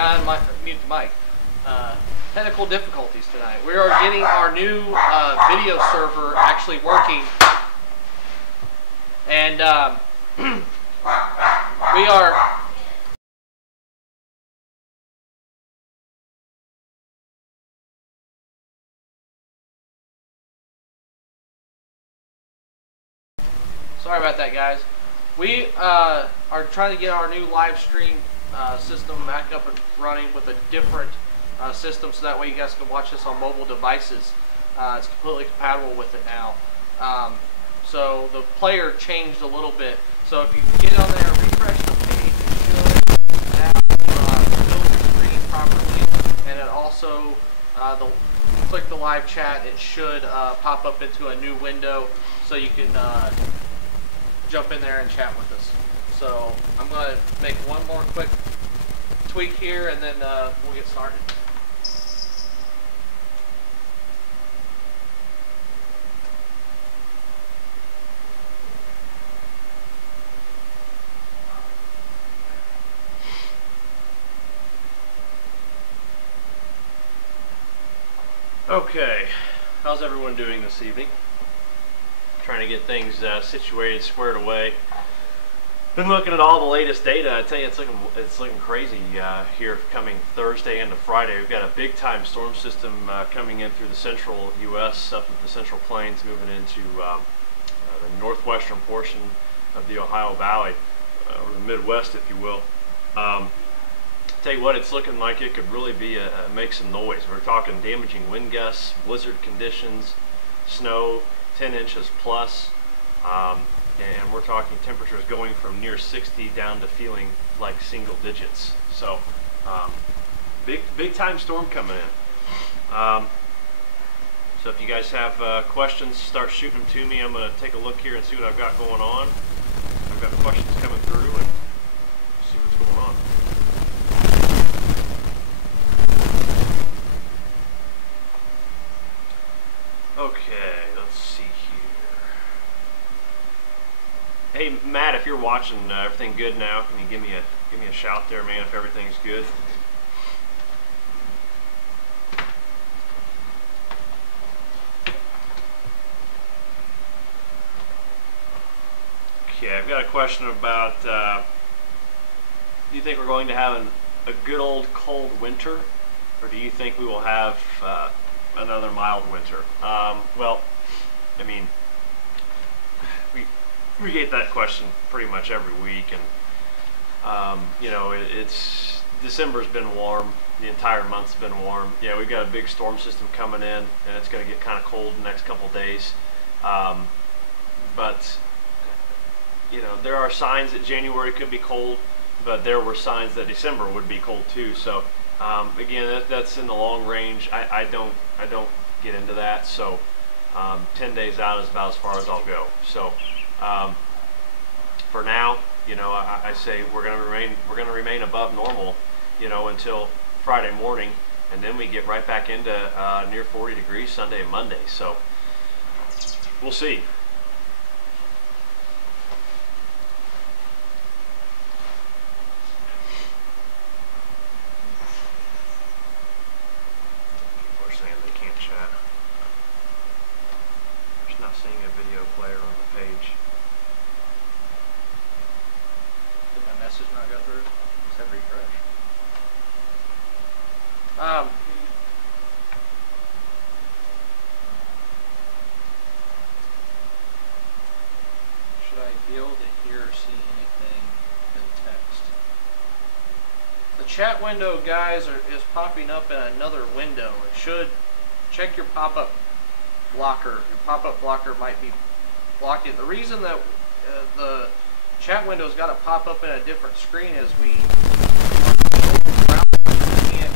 forgot to mute the mic. Technical difficulties tonight. We are getting our new video server actually working, and we are. Sorry about that, guys. We are trying to get our new live stream system back up and running with a different system, so that way you guys can watch this on mobile devices. It's completely compatible with it now. So the player changed a little bit. So if you get on there and refresh the page, it should now fill your screen properly. And it also, click the live chat, it should pop up into a new window, so you can jump in there and chat with us. So I'm going to make one more quick tweak here, and then we'll get started. Okay, how's everyone doing this evening? Trying to get things situated, squared away. Been looking at all the latest data. I tell you, it's looking crazy here coming Thursday into Friday. We've got a big time storm system coming in through the central U.S. up into the Central Plains, moving into the northwestern portion of the Ohio Valley, or the Midwest, if you will. Tell you what, it's looking like it could really be make some noise. We're talking damaging wind gusts, blizzard conditions, snow, 10 inches plus, and we're talking temperatures going from near 60 down to feeling like single digits. So big time storm coming in. So if you guys have questions, start shooting them to me. I'm going to take a look here and see what I've got going on. I've got questions coming through and see what's going on. Okay, let's see here. Hey Matt, if you're watching, everything good now? Can you give me a shout there, man, if everything's good? Okay, I've got a question about. Do you think we're going to have a good old cold winter, or do you think we will have another mild winter? Well, I mean, we get that question pretty much every week, and you know, December's been warm. The entire month's been warm. Yeah, we've got a big storm system coming in, and it's going to get kind of cold the next couple days. But you know, there are signs that January could be cold, but there were signs that December would be cold too. So again, that's in the long range. I don't get into that. So 10 days out is about as far as I'll go. So for now, you know, I say we're going to remain above normal, you know, until Friday morning, and then we get right back into near 40 degrees Sunday and Monday. So we'll see. Chat window, guys, is popping up in another window. It should check your pop-up blocker. Your pop-up blocker might be blocking. The reason that the chat window's got to pop up in a different screen is we can't.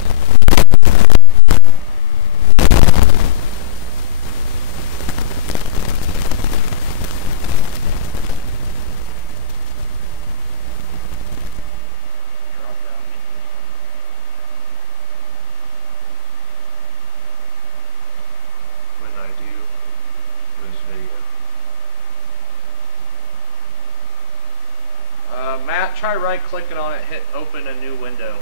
Matt, try right-clicking on it, hit open a new window.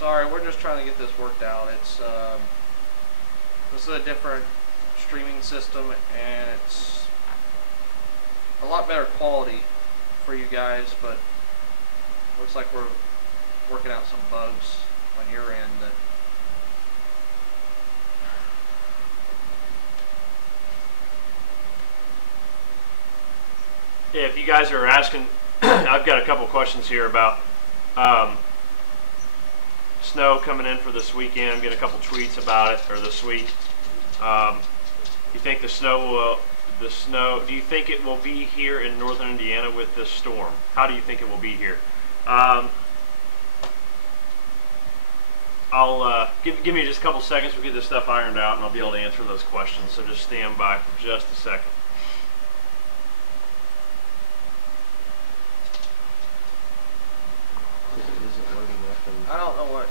Sorry, we're just trying to get this worked out. It's this is a different streaming system, and it's a lot better quality for you guys, but looks like we're working out some bugs on your end that yeah, if you guys are asking, I've got a couple questions here about snow coming in for this weekend. I'm getting a couple tweets about it, or this week. You think the snow do you think it will be here in northern Indiana with this storm? How do you think it will be here? I'll give me just a couple seconds. We'll get this stuff ironed out, and I'll be able to answer those questions. So just stand by for just a second. I don't know what.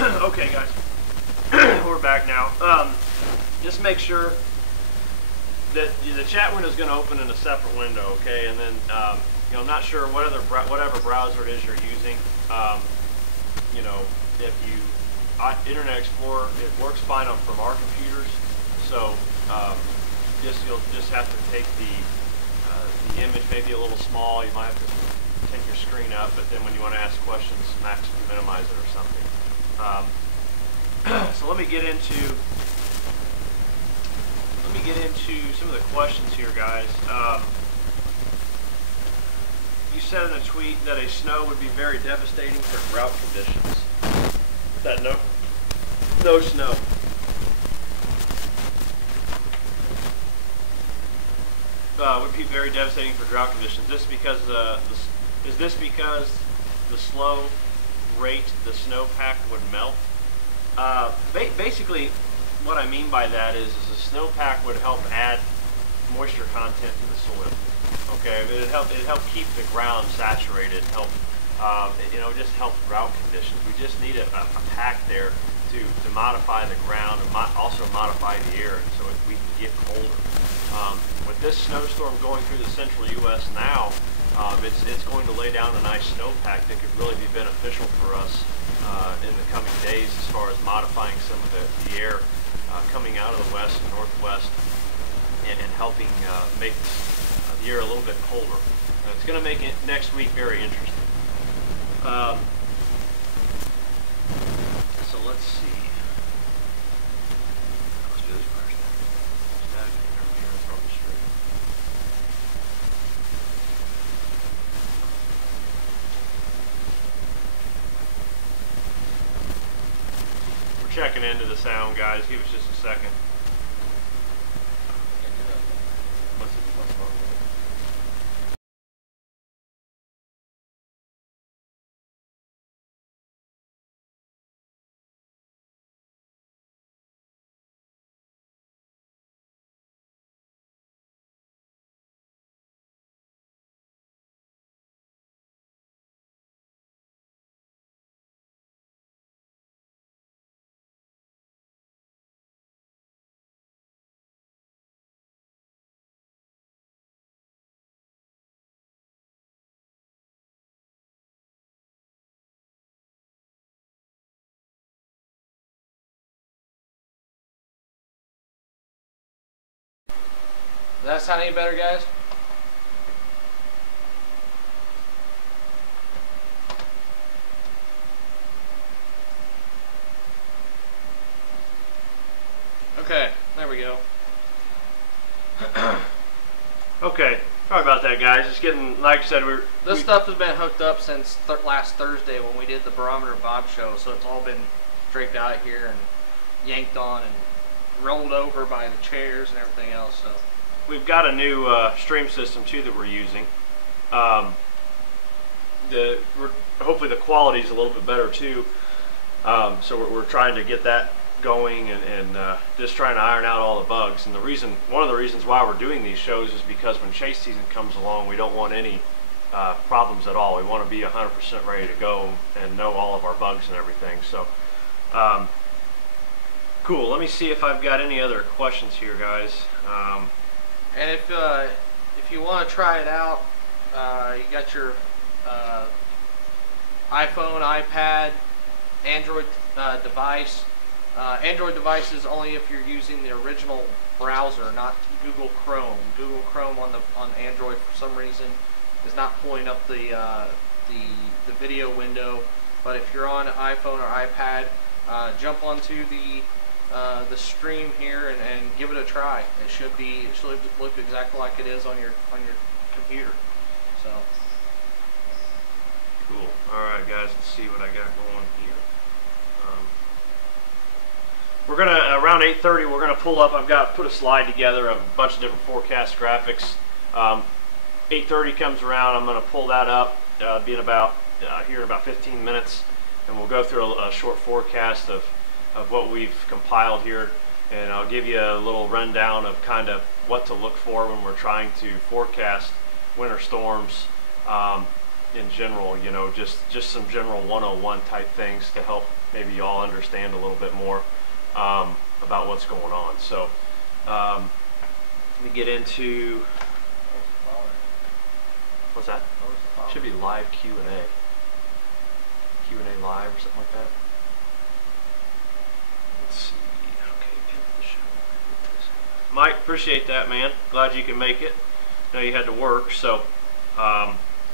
Okay, guys, we're back now. Just make sure that the chat window is going to open in a separate window, okay? And then, you know, I'm not sure what whatever browser it is you're using. You know, if you Internet Explorer, it works fine from our computers. So, you'll just have to take the image maybe a little small. You might have to take your screen up, but then when you want to ask questions, minimize it or something. So let me get into some of the questions here, guys. You said in a tweet that a snow would be very devastating for drought conditions. That no snow. Would be very devastating for drought conditions. Is this because the slow rate the snowpack would melt? Basically, what I mean by that is the snowpack would help add moisture content to the soil. Okay, it'd help keep the ground saturated, help just help drought conditions. We just need a pack there to modify the ground and also modify the air so we can get colder. With this snowstorm going through the central U.S. now, it's going to lay down a nice snowpack that could really be beneficial for us in the coming days as far as modifying some of the air coming out of the west and northwest and helping make the air a little bit colder. It's going to make it next week very interesting. So let's see. Let's do this first. Static interference from the street. We're checking into the sound, guys. Give us just a second. What's wrong with it? Does that sound any better, guys? Okay, there we go. Okay. Sorry about that, guys. Just getting, like I said, This stuff has been hooked up since last Thursday when we did the Barometer Bob show, so it's all been draped out here and yanked on and rolled over by the chairs and everything else. So we've got a new stream system too that we're using. Hopefully the quality is a little bit better too. So we're trying to get that going and just trying to iron out all the bugs. And one of the reasons why we're doing these shows is because when chase season comes along, we don't want any problems at all. We want to be 100% ready to go and know all of our bugs and everything. So cool. Let me see if I've got any other questions here, guys. And if you want to try it out, you got your iPhone, iPad, Android device. Android devices only if you're using the original browser, not Google Chrome. Google Chrome on Android for some reason is not pulling up the video window. But if you're on iPhone or iPad, jump onto the stream here and give it a try. It should look exactly like it is on your computer. So cool. All right, guys. Let's see what I got going here. We're gonna around 8:30. We're gonna pull up. I've got put a slide together of a bunch of different forecast graphics. 8:30 comes around. I'm gonna pull that up. Be in about here in about 15 minutes, and we'll go through a short forecast of what we've compiled here, and I'll give you a little rundown of kind of what to look for when we're trying to forecast winter storms in general. You know, just some general 101 type things to help maybe y'all understand a little bit more about what's going on. So let me get into what's that? Should be live Q&A live or something like that. Let's see. Okay, end of the show. Mike, appreciate that, man. Glad you can make it. Know you had to work, so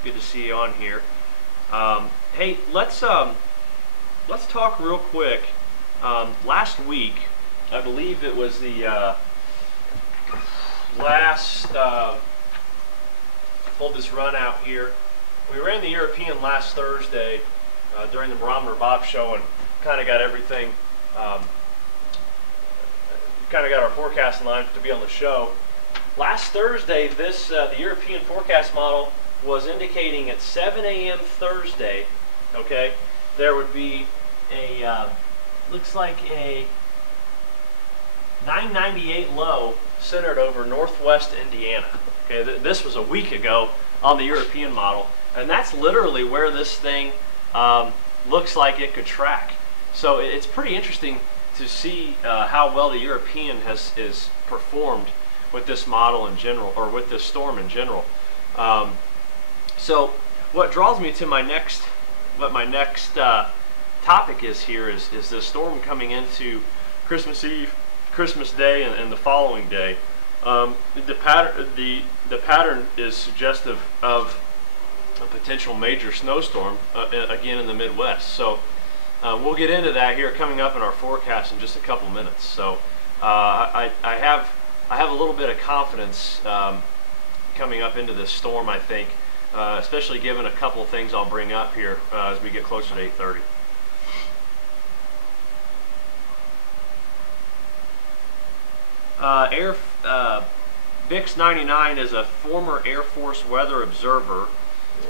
good to see you on here. Hey, let's talk real quick. Last week, I believe it was the last, pulled this run out here. We ran the European last Thursday during the Barometer Bob show and kind of got everything, kind of got our forecast in line to be on the show. Last Thursday, the European forecast model was indicating at 7 a.m. Thursday, okay, there would be a looks like a 998 low centered over northwest Indiana. Okay, this was a week ago on the European model, and that's literally where this thing looks like it could track. So it's pretty interesting to see how well the European is performed with this model in general, or with this storm in general. So what draws me to my next topic is this storm coming into Christmas Eve, Christmas Day, and the following day. The pattern is suggestive of a potential major snowstorm again in the Midwest. So we'll get into that here coming up in our forecast in just a couple minutes. So I have a little bit of confidence coming up into this storm, I think, especially given a couple of things I'll bring up here as we get closer to 8:30. Bix99 is a former Air Force weather observer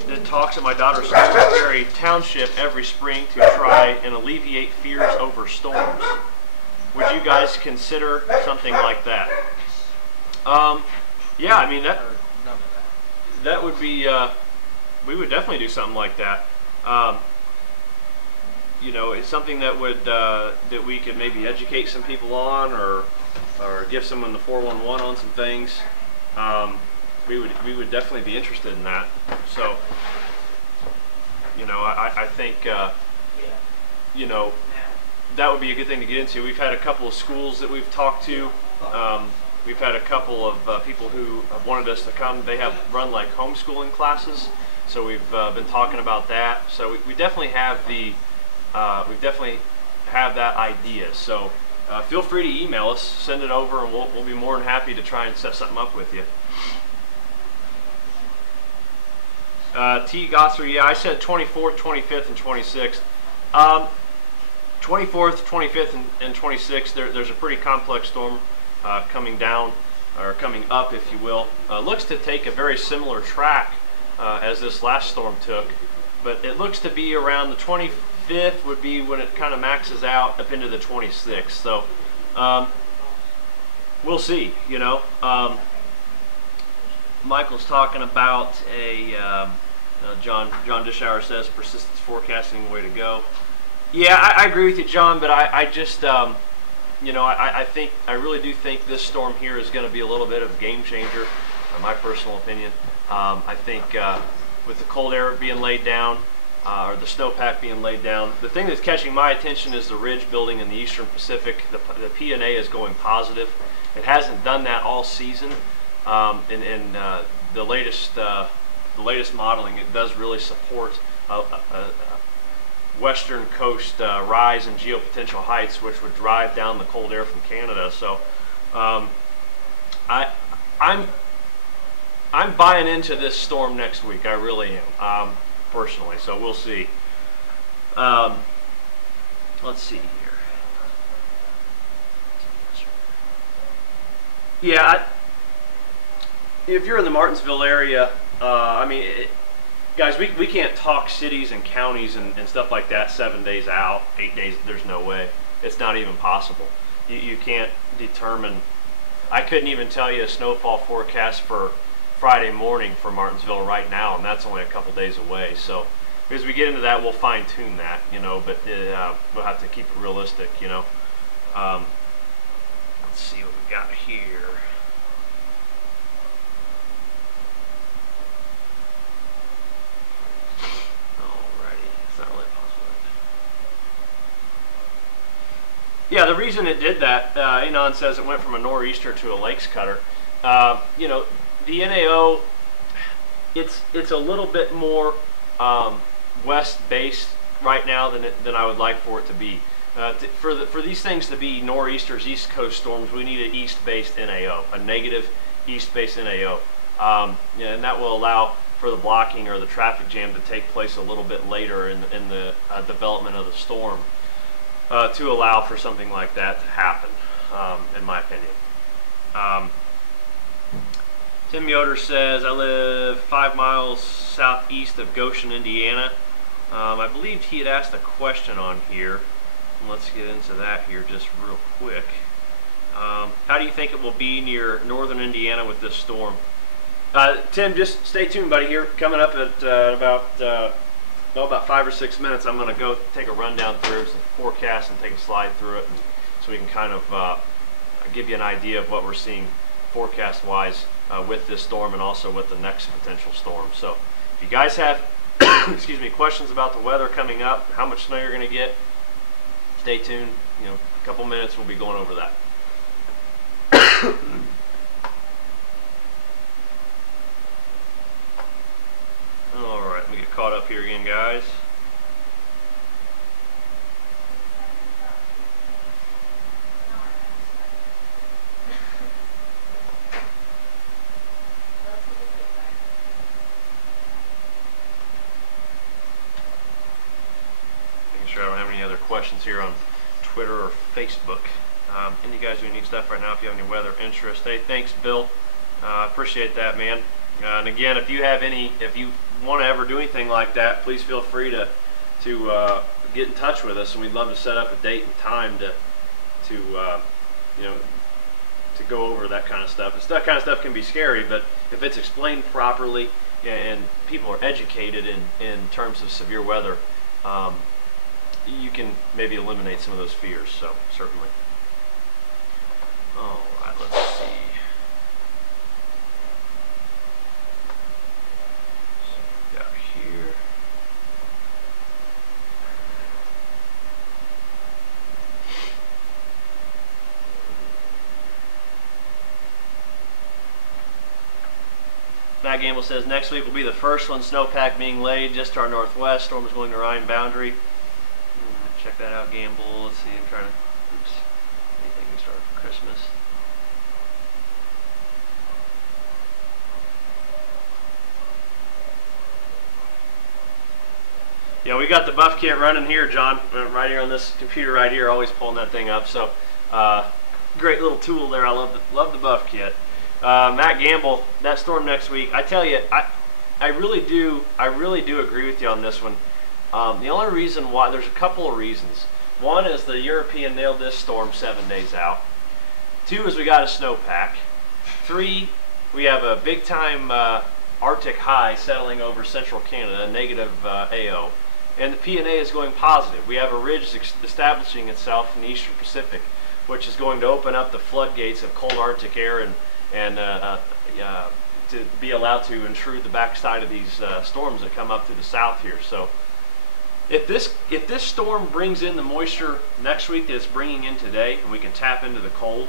that talks at my daughter's school in Perry Township every spring to try and alleviate fears over storms. Would you guys consider something like that? Yeah, I mean that would be we would definitely do something like that. You know, it's something that would that we could maybe educate some people on, or give someone the 411 on some things. We would definitely be interested in that. So, you know, I think you know, that would be a good thing to get into. We've had a couple of schools that we've talked to. We've had a couple of people who have wanted us to come. They have run like homeschooling classes, so we've been talking about that. So we definitely have the that idea. So feel free to email us, send it over, and we'll be more than happy to try and set something up with you. T. Gosser, yeah, I said 24th, 25th, and 26th. 24th, 25th, and 26th, there's a pretty complex storm coming down, or coming up, if you will. Looks to take a very similar track as this last storm took, but it looks to be around the 25th would be when it kind of maxes out up into the 26th. So we'll see, you know. Michael's talking about John Dishauer says persistence forecasting the way to go. Yeah, I agree with you, John, but I just, you know, I really do think this storm here is going to be a little bit of a game changer, in my personal opinion. I think with the cold air being laid down, or the snowpack being laid down, the thing that's catching my attention is the ridge building in the eastern Pacific. The PNA is going positive. It hasn't done that all season. In the latest modeling, it does really support a western coast rise in geopotential heights, which would drive down the cold air from Canada. So I'm buying into this storm next week. I really am, personally. So we'll see. Let's see here. Yeah, if you're in the Martinsville area, I mean, guys, we can't talk cities and counties and stuff like that 7 days out, 8 days. There's no way. It's not even possible. You can't determine. I couldn't even tell you a snowfall forecast for Friday morning for Martinsville right now, and that's only a couple days away. So as we get into that, we'll fine tune that, you know, but we'll have to keep it realistic, you know. Let's see what we got here. Yeah, the reason it did that, Anon says it went from a nor'easter to a lakes cutter. You know, the NAO, it's a little bit more west-based right now than I would like for it to be. For these things to be nor'easters, east coast storms, we need an east-based NAO, a negative east-based NAO, and that will allow for the blocking or the traffic jam to take place a little bit later in the development of the storm. To allow for something like that to happen, in my opinion. Tim Yoder says, I live 5 miles southeast of Goshen, Indiana. I believe he had asked a question on here. Let's get into that here just real quick. How do you think it will be near northern Indiana with this storm? Tim, just stay tuned, buddy. Here, coming up at about 5 or 6 minutes, I'm going to go take a rundown through some forecasts and take a slide through it, and so we can kind of give you an idea of what we're seeing forecast-wise with this storm and also with the next potential storm. So if you guys have excuse me, questions about the weather coming up, how much snow you're going to get, stay tuned. You know, a couple minutes we'll be going over that. Alright, let me get caught up here again, guys. Making sure I don't have any other questions here on Twitter or Facebook. And you guys doing neat stuff right now if you have any weather interest. Hey, thanks, Bill. Appreciate that, man. And again, if you want to ever do anything like that, please feel free to get in touch with us, and we'd love to set up a date and time to go over that kind of stuff. That kind of stuff can be scary, but if it's explained properly and people are educated in terms of severe weather, you can maybe eliminate some of those fears. So certainly. All right, let's see. Matt Gamble says next week will be the first one, snowpack being laid just to our northwest. Storm is going to Ryan boundary. Check that out, Gamble. Let's see. I'm trying to. Oops. Anything we start for Christmas. Yeah, we got the buff kit running here, John, right here on this computer right here, always pulling that thing up. So, great little tool there. I love the buff kit. Matt Gamble, that storm next week. I tell you, I really do agree with you on this one. The only reason why, there's a couple of reasons. One is the European nailed this storm 7 days out. 2 is we got a snowpack. 3, we have a big time Arctic high settling over central Canada, negative AO. And the PNA is going positive. We have a ridge establishing itself in the eastern Pacific, which is going to open up the floodgates of cold Arctic air and to be allowed to intrude the backside of these storms that come up to the south here. So if this storm brings in the moisture next week that it's bringing in today, and we can tap into the cold,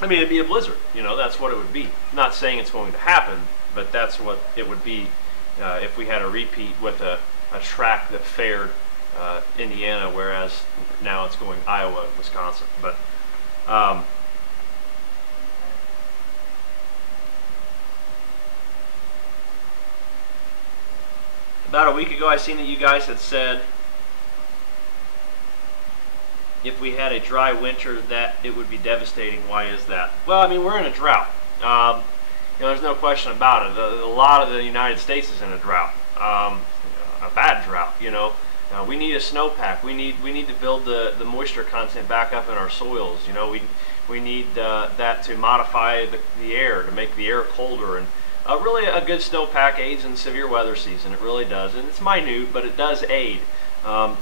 I mean, it'd be a blizzard. You know, that's what it would be. I'm not saying it's going to happen, but that's what it would be if we had a repeat with a track that fared Indiana, whereas now it's going Iowa, Wisconsin. But about a week ago, I seen that you guys had said if we had a dry winter that it would be devastating. Why is that? Well, I mean, we're in a drought. You know, there's no question about it. A lot of the United States is in a drought. A bad drought, you know. We need a snowpack. We need to build the moisture content back up in our soils. You know, we need that to modify the air, to make the air colder. And really a good snowpack aids in severe weather season. It really does. And it's minute, but it does aid.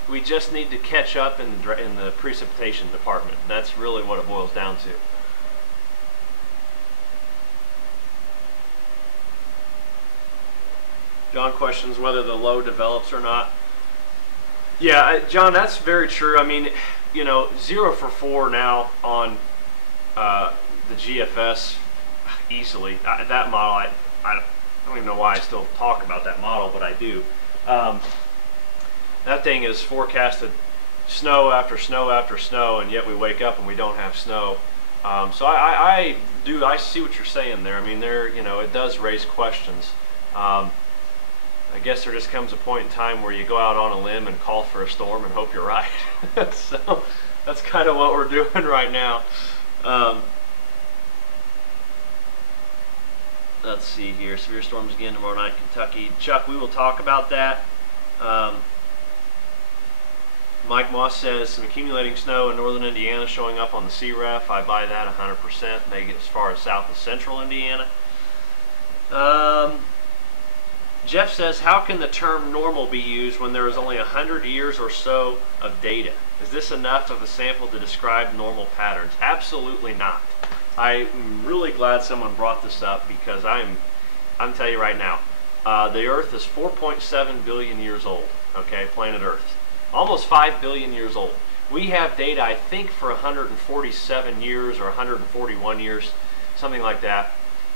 We just need to catch up in the precipitation department. That's really what it boils down to. John questions whether the low develops or not. Yeah, John, that's very true. I mean, you know, 0 for 4 now on the GFS easily. That model, I don't even know why I still talk about that model, but I do. That thing is forecasted snow after snow after snow, and yet we wake up and we don't have snow. So I see what you're saying there. I mean, you know, it does raise questions. I guess there just comes a point in time where you go out on a limb and call for a storm and hope you're right. So that's kind of what we're doing right now. Let's see here. Severe storms again tomorrow night in Kentucky. Chuck, we will talk about that. Mike Moss says some accumulating snow in northern Indiana showing up on the CREF. I buy that 100%. They get as far as south as central Indiana. Jeff says, how can the term normal be used when there is only 100 years or so of data? Is this enough of a sample to describe normal patterns? Absolutely not. I'm really glad someone brought this up because I'm telling you right now, the Earth is 4.7 billion years old, okay, planet Earth. Almost 5 billion years old. We have data, I think, for 147 years or 141 years, something like that.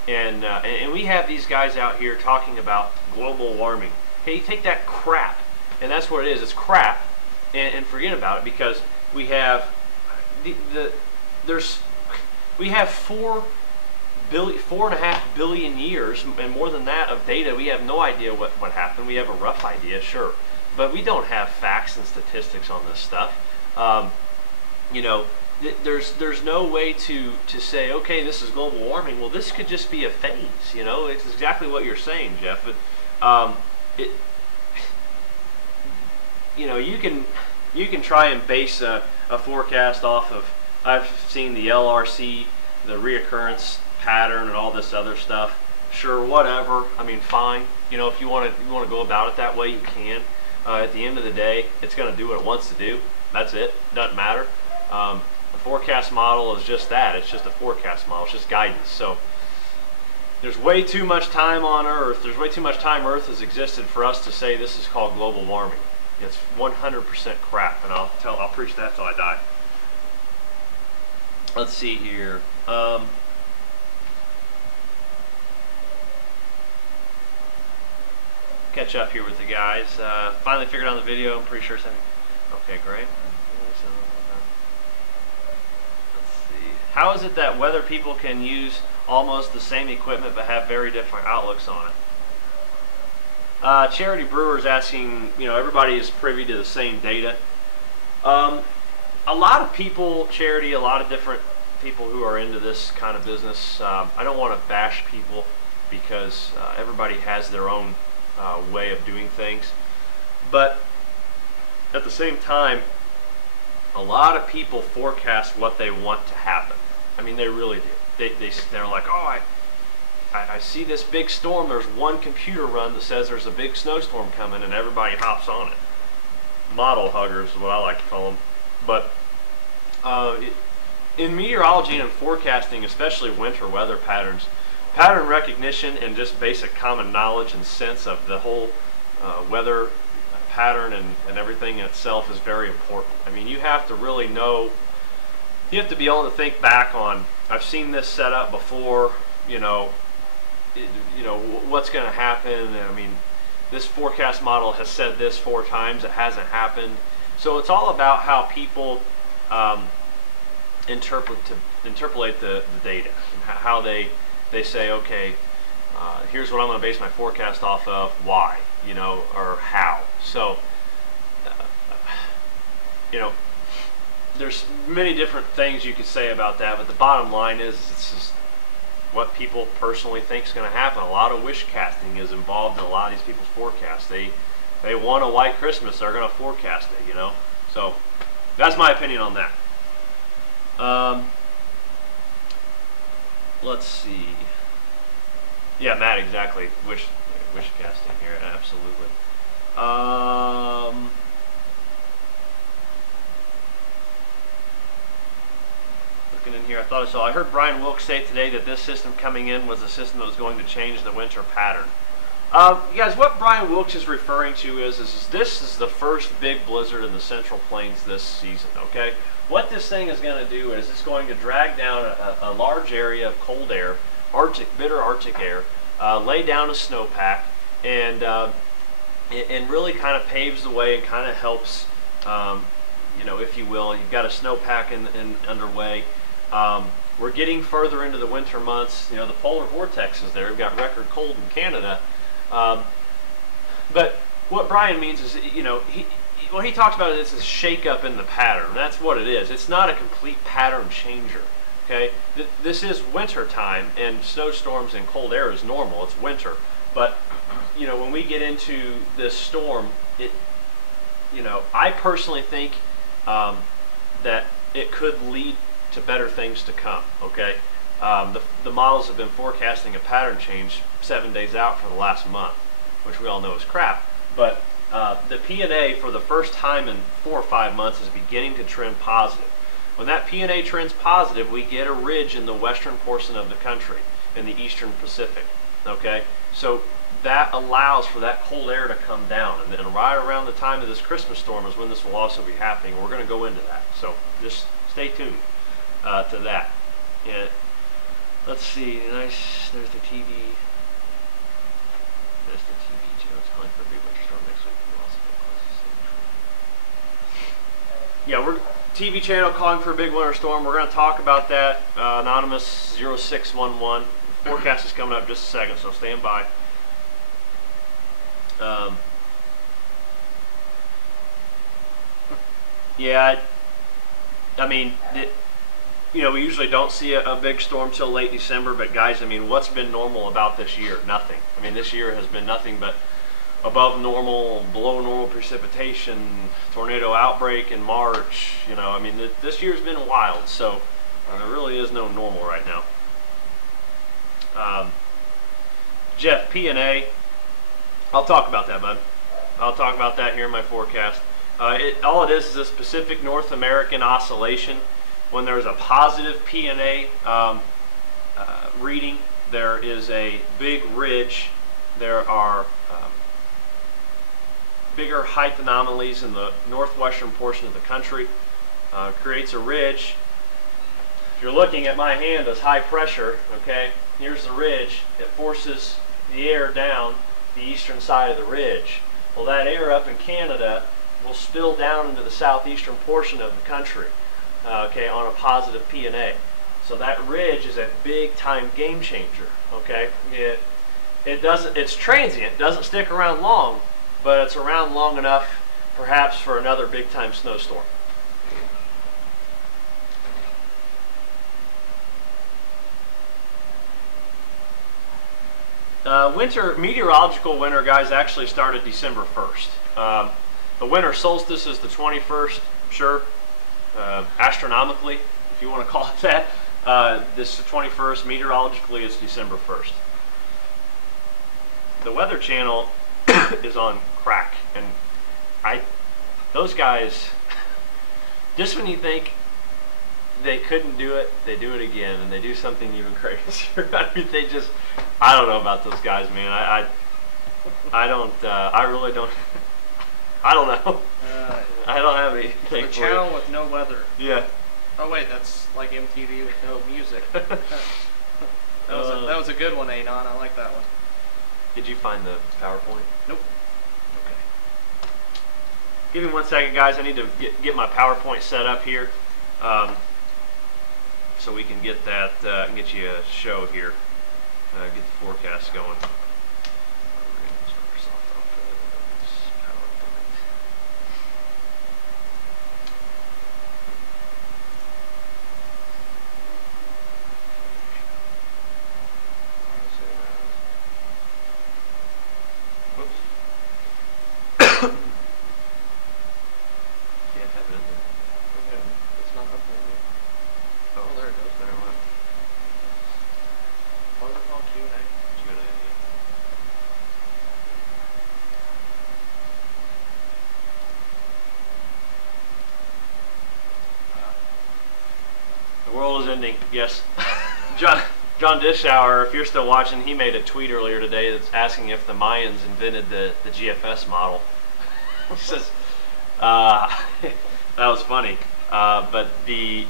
And we have these guys out here talking about global warming. Hey, you take that crap, and that's what it is. It's crap, and forget about it, because we have we have 4.5 billion years and more than that of data. We have no idea what happened. We have a rough idea, sure, but we don't have facts and statistics on this stuff. You know, there's no way to say, okay, this is global warming. Well, this could just be a phase. You know, it's exactly what you're saying, Jeff. But you know, you can try and base a forecast off of. I've seen the LRC, the reoccurrence pattern, and all this other stuff. Sure, whatever. I mean, fine. You know, if you want to go about it that way, you can. At the end of the day, it's going to do what it wants to do. That's it. Doesn't matter. The forecast model is just that. It's just a forecast model. It's just guidance. So there's way too much time on Earth. There's way too much time Earth has existed for us to say this is called global warming. It's 100% crap, and I'll preach that till I die. Let's see here. Catch up here with the guys. Finally figured out the video. I'm pretty sure something. Okay, great. How is it that weather people can use almost the same equipment but have very different outlooks on it? Charity Brewer's asking, everybody is privy to the same data. A lot of people, Charity, a lot of different people who are into this kind of business, I don't want to bash people because everybody has their own way of doing things. But at the same time, a lot of people forecast what they want to happen. I mean, they really do. They're like, oh, I see this big storm. There's one computer run that says there's a big snowstorm coming, and everybody hops on it. Model huggers is what I like to call them. But in meteorology and forecasting, especially winter weather patterns, pattern recognition and just basic common knowledge and sense of the whole weather pattern and everything in itself is very important. I mean, you have to really know, you have to be able to think back on, I've seen this set up before, what's going to happen. I mean, this forecast model has said this 4 times, it hasn't happened. So it's all about how people interpolate the data, and how they say, okay, here's what I'm going to base my forecast off of, why, or how. So, there's many different things you could say about that, but the bottom line is it's just what people personally think is going to happen. A lot of wish casting is involved in a lot of these people's forecasts. They want a white Christmas, they're going to forecast it, So that's my opinion on that. Let's see. Yeah, Matt, exactly. Wish casting here, absolutely. Looking in here, I heard Brian Wilkes say today that this system coming in was a system that was going to change the winter pattern. You guys, what Brian Wilkes is referring to is this is the first big blizzard in the Central Plains this season, okay? What this thing is going to do is it's going to drag down a large area of cold air, bitter Arctic air, lay down a snowpack, and really kind of paves the way and kind of helps, if you will. You've got a snowpack underway. We're getting further into the winter months. The polar vortex is there. We've got record cold in Canada. But what Brian means is, what he talks about is a shake-up in the pattern. That's what it is. It's not a complete pattern changer. Okay, this is winter time, and snowstorms and cold air is normal. It's winter, but when we get into this storm, I personally think that it could lead to better things to come. Okay, the models have been forecasting a pattern change 7 days out for the last month, which we all know is crap. But the P&A for the first time in 4 or 5 months is beginning to trend positive. When that P&A trends positive, we get a ridge in the western portion of the country, in the eastern Pacific. Okay, so that allows for that cold air to come down, and then right around the time of this Christmas storm is when this will also be happening. We're going to go into that, so just stay tuned to that. And let's see, nice. There's the TV. There's the TV channel. It's calling for a big winter storm next week. Yeah, we're TV channel calling for a big winter storm. We're going to talk about that. Anonymous 0611. Forecast is coming up in just a second, so stand by. Yeah, I mean, we usually don't see a big storm till late December, but guys, I mean, what's been normal about this year? Nothing. I mean, this year has been nothing but above normal, below normal precipitation, tornado outbreak in March. I mean, this year's been wild, so there really is no normal right now. Jeff, P&A, I'll talk about that, bud. I'll talk about that here in my forecast. All it is a specific North American oscillation. When there's a positive P&A reading, there is a big ridge. There are bigger height anomalies in the northwestern portion of the country. Creates a ridge. If you're looking at my hand as high pressure, okay, here's the ridge. It forces the air down the eastern side of the ridge. Well, that air up in Canada will spill down into the southeastern portion of the country, okay, on a positive P&A. So that ridge is a big time game changer, okay? It's transient, doesn't stick around long, but it's around long enough perhaps for another big time snowstorm. Meteorological winter, guys, actually started December 1st. The winter solstice is the 21st, sure, astronomically, if you want to call it that. This is the 21st, meteorologically it's December 1st. The Weather Channel is on crack, and those guys, just when you think they couldn't do it, they do it again, and they do something even crazier. I mean, I don't know about those guys, man. I really don't. I don't know. I don't have anything. The channel with no weather. Yeah. Oh wait, that's like MTV with no music. that was a good one, Anon. I like that one. Did you find the PowerPoint? Nope. Okay. Give me 1 second, guys. I need to get my PowerPoint set up here, so we can get that and get you a show here. Get the forecast going. Ending. Yes. John Dishauer, if you're still watching, he made a tweet earlier today that's asking if the Mayans invented the GFS model. He says, that was funny, but the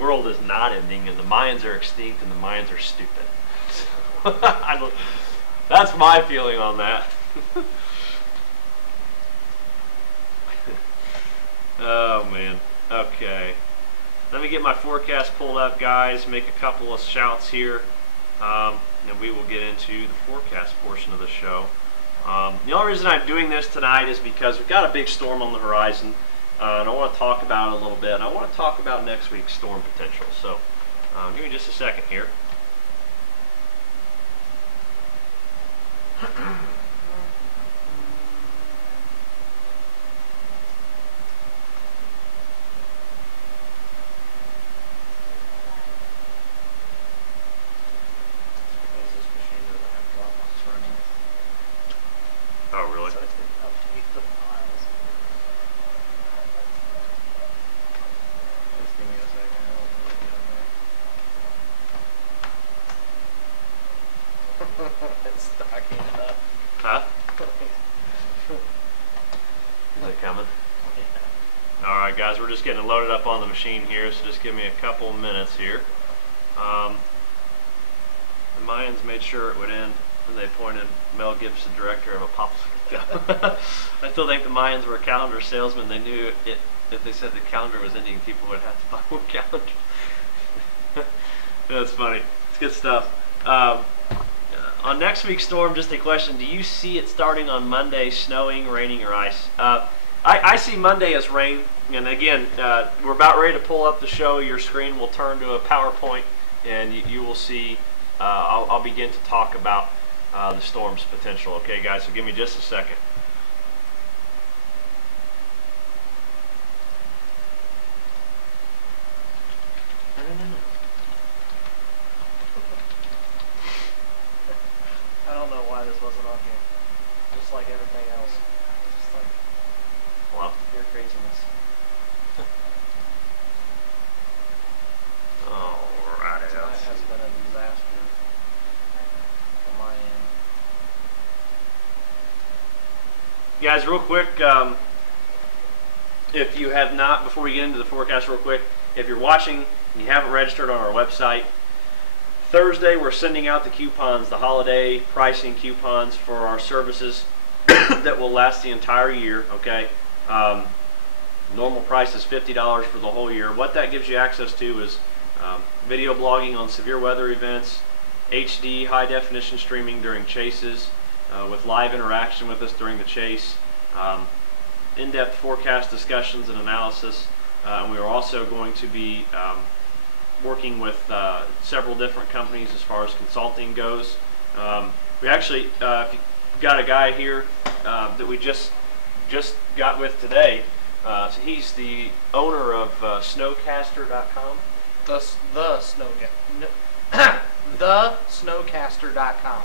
world is not ending, and the Mayans are extinct, and the Mayans are stupid. That's my feeling on that. Oh man. Okay. Let me get my forecast pulled up, guys, make a couple of shouts here, and we will get into the forecast portion of the show. The only reason I'm doing this tonight is because we've got a big storm on the horizon, and I want to talk about it a little bit, and I want to talk about next week's storm potential. So give me just a second here. Huh? Is it coming? Yeah. Alright guys, we're just getting it loaded up on the machine here, so just give me a couple minutes here. The Mayans made sure it would end, and they appointed Mel Gibson director of a popsicle. I still think the Mayans were a calendar salesman. They knew if they said the calendar was ending, people would have to buy more calendars. That's funny. It's good stuff. On next week's storm, just a question: do you see it starting on Monday, snowing, raining, or ice? I see Monday as rain, and again, we're about ready to pull up the show. Your screen will turn to a PowerPoint, and you will see. I'll begin to talk about the storm's potential. Okay, guys, so give me just a second. I don't know why this wasn't on here. Just like everything else. Just like pure craziness. Alright. Tonight has been a disaster on my end. Guys, real quick, if you have not, before we get into the forecast real quick, if you're watching and you haven't registered on our website, Thursday we're sending out the coupons, the holiday pricing coupons for our services that will last the entire year, okay? Normal price is $50 for the whole year. What that gives you access to is video blogging on severe weather events, HD high definition streaming during chases, with live interaction with us during the chase, in-depth forecast discussions and analysis, and we are also going to be working with several different companies as far as consulting goes. We actually, if you got a guy here that we just got with today. So he's the owner of snowcaster.com. Snowcaster.com.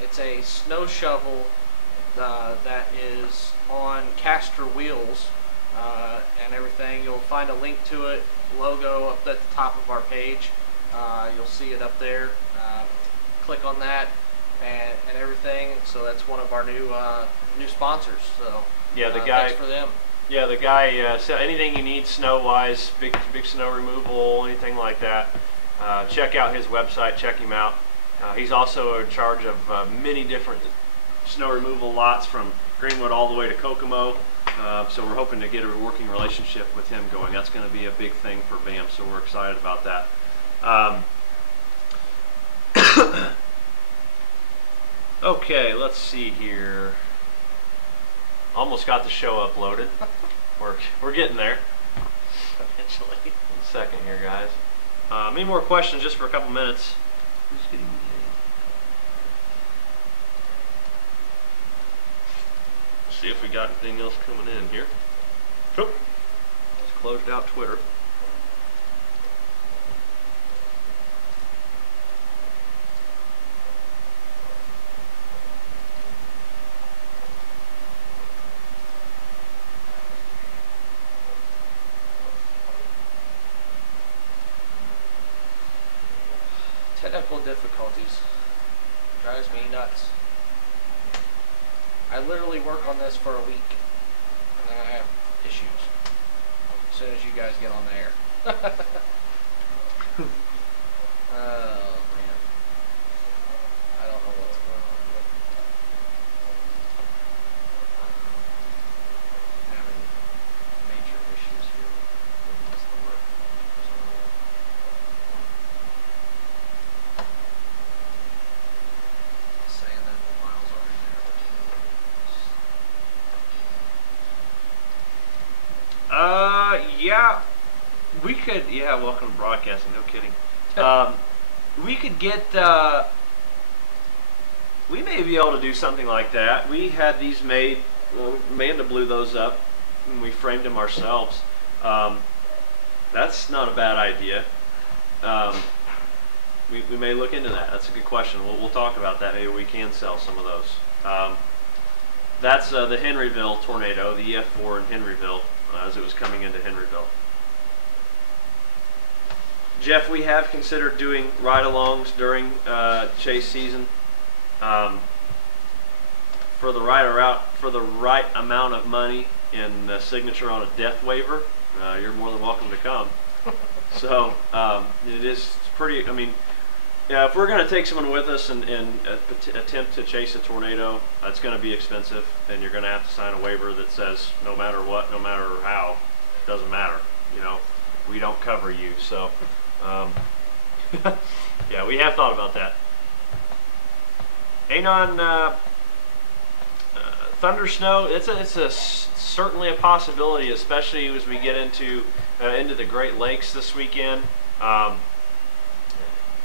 It's a snow shovel that is on caster wheels and everything. You'll find a link to it, logo up at the top of our page. You'll see it up there. Click on that and everything. So that's one of our new sponsors. So yeah, the guy. thanks for them. Yeah, the guy. So anything you need snow-wise, big snow removal, anything like that. Check out his website. Check him out. He's also in charge of many different snow removal lots from Greenwood all the way to Kokomo. So we're hoping to get a working relationship with him going. That's going to be a big thing for BAM. So we're excited about that. Okay, let's see here. Almost got the show uploaded. We're getting there. Eventually. A second here, guys. Any more questions just for a couple minutes? See if we got anything else coming in here. Just closed out Twitter. Technical difficulties. Drives me nuts. I literally work on this for a week, and then I have issues as soon as you guys get on the air. Oh man, I don't know what's going on, but I'm having major issues here with this to work for some reason. Saying that the files are in there. Yeah, we could. Yeah, welcome to broadcasting. No kidding. We could get. We may be able to do something like that. We had these made. Amanda blew those up, and we framed them ourselves. That's not a bad idea. We may look into that. That's a good question. We'll talk about that. Maybe we can sell some of those. That's the Henryville tornado, the EF4 in Henryville, as it was coming into Henryville. Jeff, we have considered doing ride-alongs during chase season. For the right amount of money and signature on a death waiver, you're more than welcome to come. So it is pretty. I mean, if we're going to take someone with us and attempt to chase a tornado, it's going to be expensive, and you're going to have to sign a waiver that says no matter what, no matter how, it doesn't matter. You know, we don't cover you. So yeah, we have thought about that. Anon, thunder snow. It's certainly a possibility, especially as we get into the Great Lakes this weekend,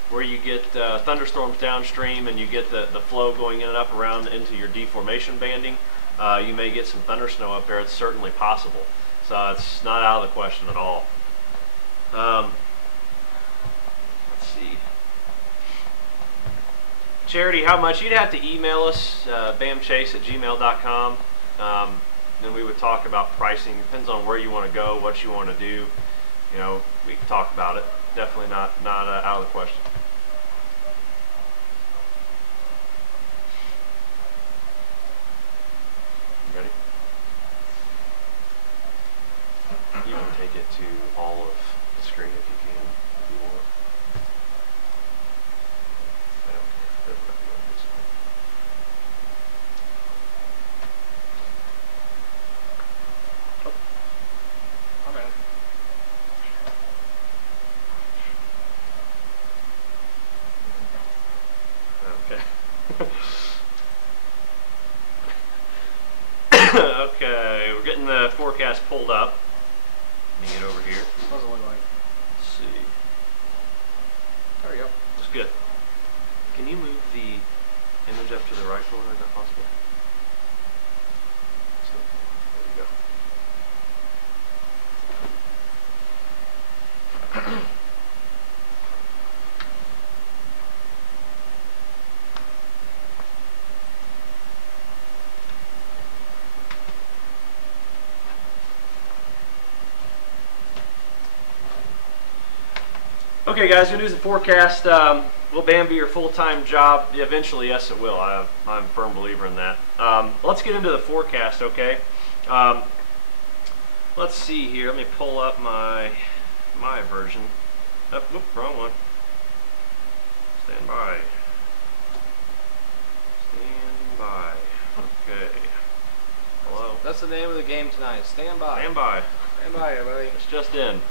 where you get thunderstorms downstream and you get the flow going in and up around into your deformation banding. You may get some thunder snow up there. It's certainly possible. So it's not out of the question at all. Let's see. Charity, how much? You'd have to email us, bamchase@gmail.com. Then we would talk about pricing. Depends on where you want to go, what you want to do. You know, we can talk about it. Definitely not out of the question. You ready? You can take it to all of the screen if you can, if you want. I don't care. Doesn't have to go to this one. I'm in. Okay, we're getting the forecast pulled up. Let me get over here. What does it look like? Let's see. There we go. That's good. Can you move the image up to the right corner? Is that possible? So, there you go. Okay, guys, gonna do the forecast. Will BAM be your full-time job? Eventually, yes, it will. I'm a firm believer in that. Let's get into the forecast, okay? Let's see here. Let me pull up my version. Oh, whoop, wrong one. Stand by. Stand by. Okay. Hello. That's the name of the game tonight. Stand by. Stand by. Stand by, everybody. This just in.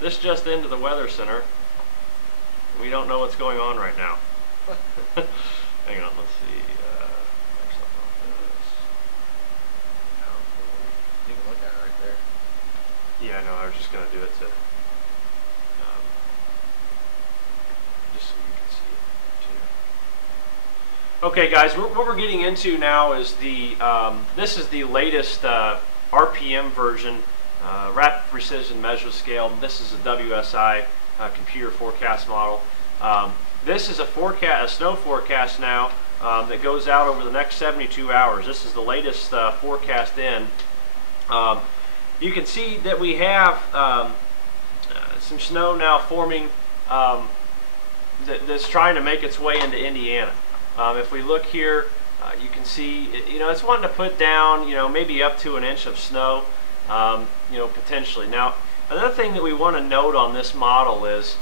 This just into the Weather Center. We don't know what's going on right now. Hang on, let's see. Microsoft Office. You can look at it right there. Yeah, no, I was just going to do it to, just so you can see it too. Okay, guys, what we're getting into now is the, this is the latest RPM version, Rapid Precision Measure Scale. This is a WSI computer forecast model. This is a snow forecast now that goes out over the next 72 hours. This is the latest forecast in. You can see that we have some snow now forming that's trying to make its way into Indiana. If we look here, you can see, it's wanting to put down, maybe up to an inch of snow, potentially. Now, another thing that we want to note on this model is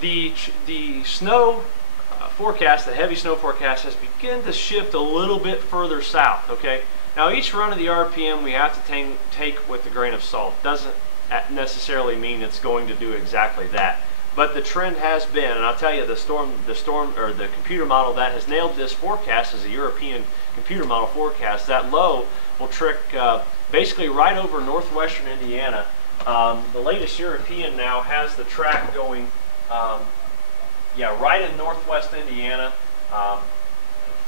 the snow forecast, the heavy snow forecast, has begun to shift a little bit further south, okay? Now, each run of the RPM we have to take with a grain of salt. Doesn't necessarily mean it's going to do exactly that. But the trend has been, and I'll tell you, the computer model that has nailed this forecast is a European computer model forecast. That low will trick basically right over northwestern Indiana. The latest European now has the track going, right in northwest Indiana.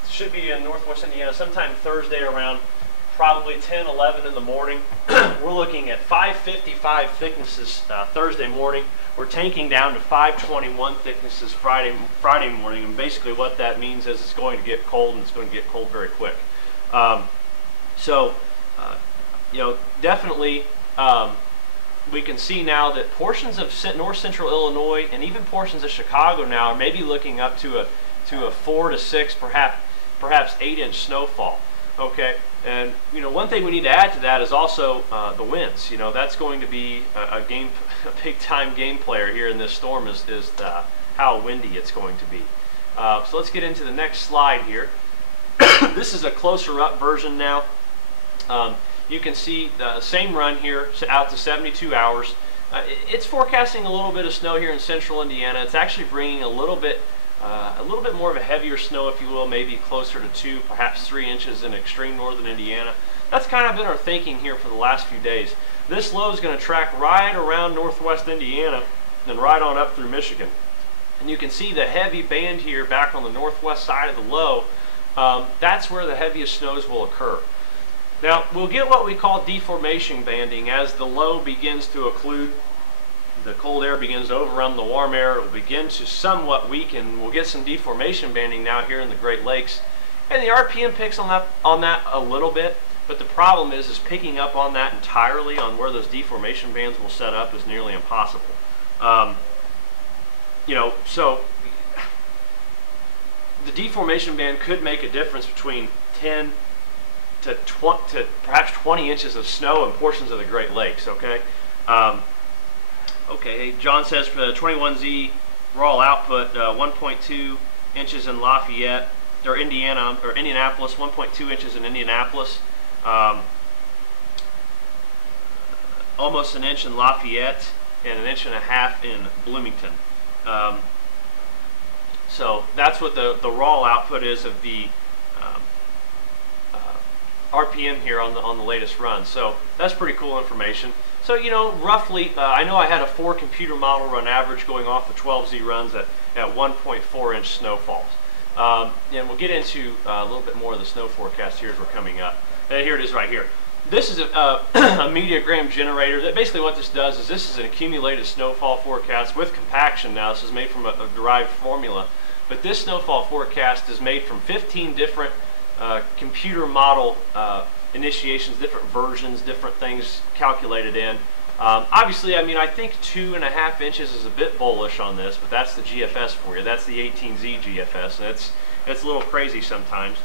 Should be in northwest Indiana sometime Thursday around probably 10, 11 in the morning. We're looking at 555 thicknesses Thursday morning. We're tanking down to 521 thicknesses Friday morning, and basically what that means is it's going to get cold, and it's going to get cold very quick. Definitely we can see now that portions of north central Illinois and even portions of Chicago now are maybe looking up to a 4 to 6, perhaps 8-inch snowfall. Okay, and one thing we need to add to that is also the winds. That's going to be a big time game player here in this storm is how windy it's going to be. So let's get into the next slide here. This is a closer up version now. You can see the same run here out to 72 hours. It's forecasting a little bit of snow here in central Indiana. It's actually bringing a little bit more of a heavier snow, if you will, maybe closer to 2, perhaps 3 inches in extreme northern Indiana. That's kind of been our thinking here for the last few days. This low is going to track right around northwest Indiana and right on up through Michigan. And you can see the heavy band here back on the northwest side of the low. That's where the heaviest snows will occur. Now, we'll get what we call deformation banding as the low begins to occlude. The cold air begins to overrun the warm air. It will begin to somewhat weaken. We'll get some deformation banding now here in the Great Lakes. And the RPM picks on that a little bit, but the problem is picking up on that entirely on where those deformation bands will set up is nearly impossible. So the deformation band could make a difference between 10 to perhaps 20 inches of snow in portions of the Great Lakes, okay? Okay, John says for the 21Z raw output, 1.2 inches in Lafayette, or Indianapolis, 1.2 inches in Indianapolis, almost an inch in Lafayette, and an inch and a half in Bloomington. So that's what the raw output is of the RPM here on the latest run. So that's pretty cool information. So, you know, roughly, I know I had a 4 computer model run average going off the 12Z runs at 1.4 inch snowfalls. And we'll get into a little bit more of the snow forecast here as we're coming up. And here it is right here. This is a Mediagram generator. That basically what this does is this is an accumulated snowfall forecast with compaction now. This is made from a derived formula. But this snowfall forecast is made from 15 different computer model initiations, different versions, different things calculated in. Obviously, I mean, I think 2.5 inches is a bit bullish on this, but that's the GFS for you. That's the 18Z GFS, and it's a little crazy sometimes.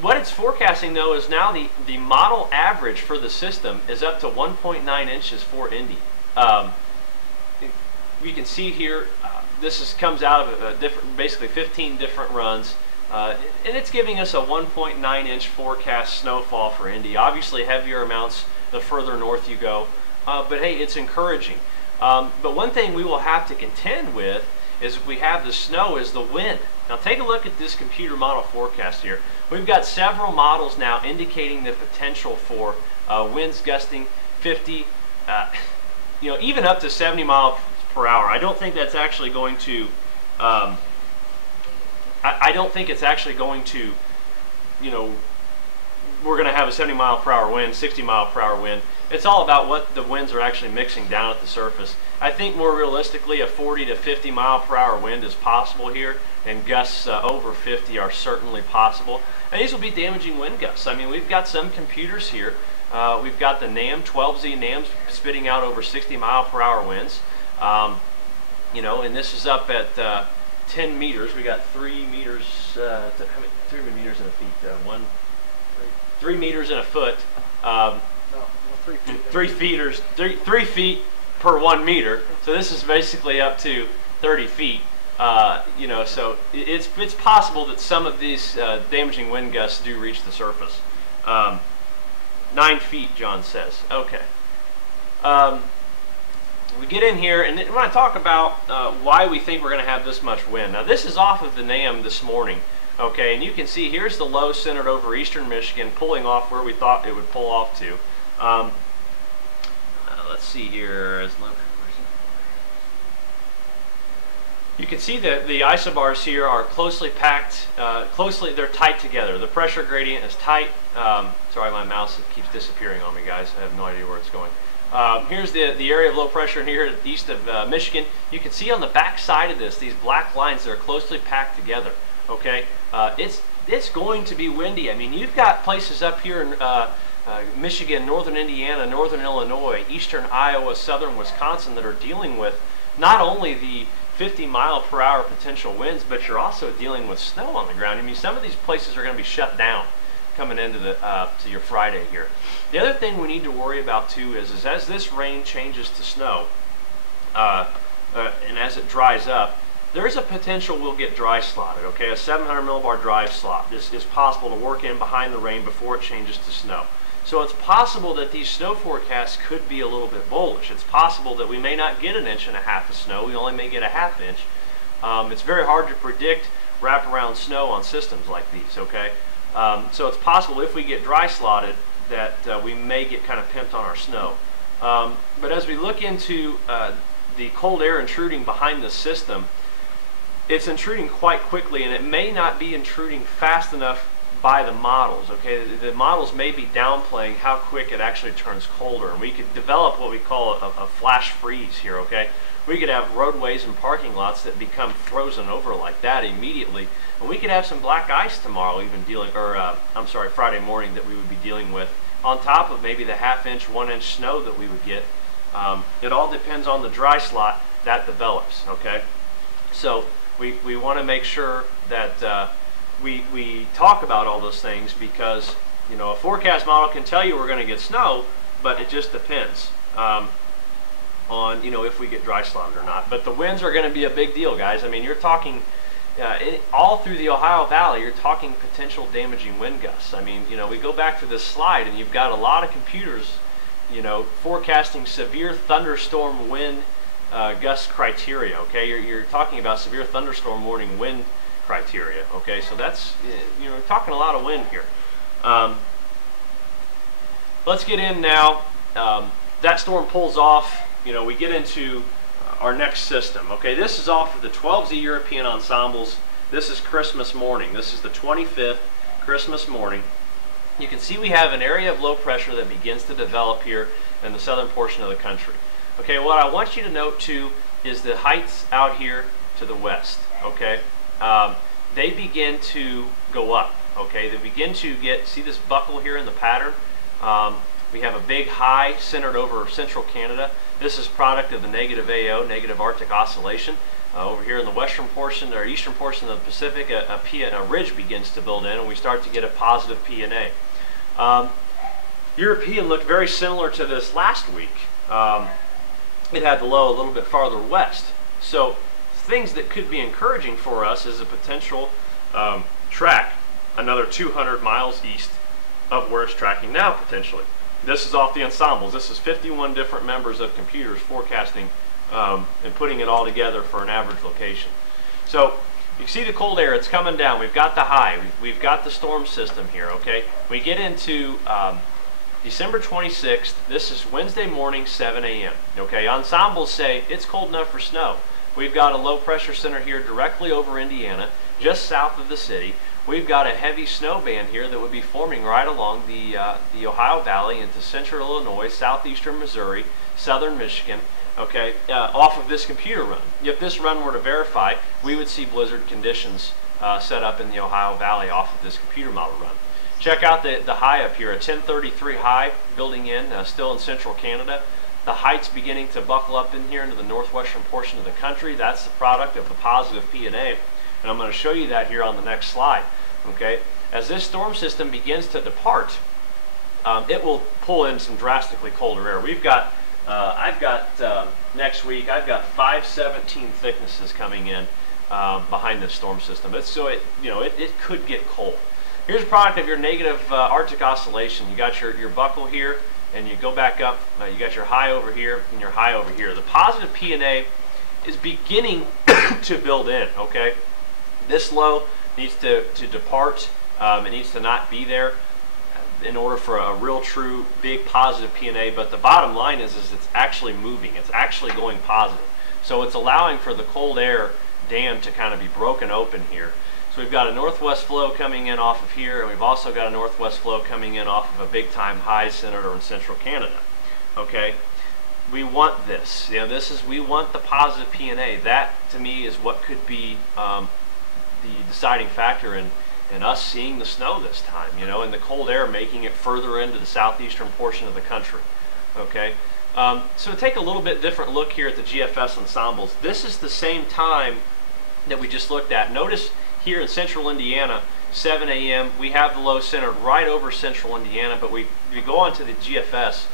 What it's forecasting, though, is now the model average for the system is up to 1.9 inches for Indy. We can see here, this comes out of basically 15 different runs. And it's giving us a 1.9 inch forecast snowfall for Indy. Obviously heavier amounts the further north you go, but hey, it's encouraging. But one thing we will have to contend with is if we have the snow is the wind. Now take a look at this computer model forecast here. We've got several models now indicating the potential for winds gusting 50, you know, even up to 70 miles per hour. I don't think that's actually going to I don't think it's actually going to, you know, we're going to have a 70 mile per hour wind, 60 mile per hour wind. It's all about what the winds are actually mixing down at the surface. I think more realistically a 40 to 50 mile per hour wind is possible here, and gusts over 50 are certainly possible. And these will be damaging wind gusts. I mean, we've got some computers here. We've got the NAM, 12Z NAMs spitting out over 60 mile per hour winds. You know, and this is up at 10 meters. We got 3 meters, how many, 3 meters in a feet? 3 meters in a foot. No, 3 feet. 3 feet per 1 meter. So this is basically up to 30 feet. You know, so it's possible that some of these damaging wind gusts do reach the surface. 9 feet, John says. Okay. We get in here, and when I talk about why we think we're going to have this much wind. Now, this is off of the NAM this morning, okay, and you can see here's the low centered over eastern Michigan, pulling off where we thought it would pull off to. Let's see here. You can see that the isobars here are closely packed, they're tight together. The pressure gradient is tight. Sorry, my mouse keeps disappearing on me, guys. I have no idea where it's going. Here's the area of low pressure here east of Michigan. You can see on the back side of this, these black lines that are closely packed together. Okay, it's going to be windy. I mean, you've got places up here in Michigan, northern Indiana, northern Illinois, eastern Iowa, southern Wisconsin that are dealing with not only the 50 mile per hour potential winds, but you're also dealing with snow on the ground. I mean, some of these places are going to be shut down coming into the to your Friday here. The other thing we need to worry about too is as this rain changes to snow and as it dries up, there's a potential we'll get dry slotted. Okay, a 700 millibar dry slot is possible to work in behind the rain before it changes to snow. So it's possible that these snow forecasts could be a little bit bullish. It's possible that we may not get 1.5 inches of snow. We only may get a 1/2 inch. It's very hard to predict wraparound snow on systems like these. Okay. So it's possible if we get dry slotted that we may get kind of pimped on our snow. But as we look into the cold air intruding behind the system, it's intruding quite quickly, and it may not be intruding fast enough by the models. Okay, the models may be downplaying how quick it actually turns colder, and we could develop what we call a flash freeze here. Okay, we could have roadways and parking lots that become frozen over like that immediately. And we could have some black ice tomorrow, even I'm sorry, Friday morning that we would be dealing with, on top of maybe the 1/2 inch, 1 inch snow that we would get. It all depends on the dry slot that develops, okay? So we want to make sure that we talk about all those things, because, you know, a forecast model can tell you we're going to get snow, but it just depends on, you know, if we get dry slotted or not. But the winds are going to be a big deal, guys. I mean, you're talking all through the Ohio Valley, you're talking potential damaging wind gusts. I mean, you know, we go back to this slide and you've got a lot of computers, you know, forecasting severe thunderstorm wind gust criteria. Okay, you're talking about severe thunderstorm warning wind criteria. Okay, so that's, you know, we're talking a lot of wind here. Let's get in now. That storm pulls off. You know, we get into our next system. Okay, this is off of the 12Z European ensembles. This is Christmas morning. This is the 25th, Christmas morning. You can see we have an area of low pressure that begins to develop here in the southern portion of the country. Okay, what I want you to note too is the heights out here to the west. Okay, they begin to go up. Okay, they begin to get, see this buckle here in the pattern? We have a big high centered over central Canada. This is product of the negative AO, negative Arctic oscillation. Over here in the western portion or eastern portion of the Pacific, a ridge begins to build in, and we start to get a positive P&A. European looked very similar to this last week. It had the low a little bit farther west. So things that could be encouraging for us is a potential track another 200 miles east of where it's tracking now potentially. This is off the ensembles. This is 51 different members of computers forecasting and putting it all together for an average location. So you see the cold air, it's coming down. We've got the high, we've got the storm system here, okay? We get into December 26th. This is Wednesday morning, 7 a.m. Okay, ensembles say it's cold enough for snow. We've got a low pressure center here directly over Indiana, just south of the city. We've got a heavy snow band here that would be forming right along the Ohio Valley into central Illinois, southeastern Missouri, southern Michigan, okay, off of this computer run. If this run were to verify, we would see blizzard conditions set up in the Ohio Valley off of this computer model run. Check out the high up here, a 1033 high building in, still in central Canada. The heights beginning to buckle up in here into the northwestern portion of the country. That's the product of the positive P&A. And I'm going to show you that here on the next slide. Okay, as this storm system begins to depart, it will pull in some drastically colder air. We've got, next week, I've got 517 thicknesses coming in behind this storm system. It could get cold. Here's a product of your negative Arctic oscillation. You got your buckle here, and you go back up. You got your high over here and your high over here. The positive P&A is beginning to build in. Okay. This low needs to depart. It needs to not be there in order for a real true big positive P&A, but the bottom line is it's actually moving. It's actually going positive. So it's allowing for the cold air dam to kind of be broken open here. So we've got a northwest flow coming in off of here, and we've also got a northwest flow coming in off of a big time high centered in central Canada. Okay? We want this. You know, we want the positive P&A. That to me is what could be the deciding factor in us seeing the snow this time, you know, and the cold air making it further into the southeastern portion of the country. Okay, so take a little bit different look here at the GFS ensembles. This is the same time that we just looked at. Notice here in central Indiana, 7 a.m., we have the low centered right over central Indiana, but we go on to the GFS.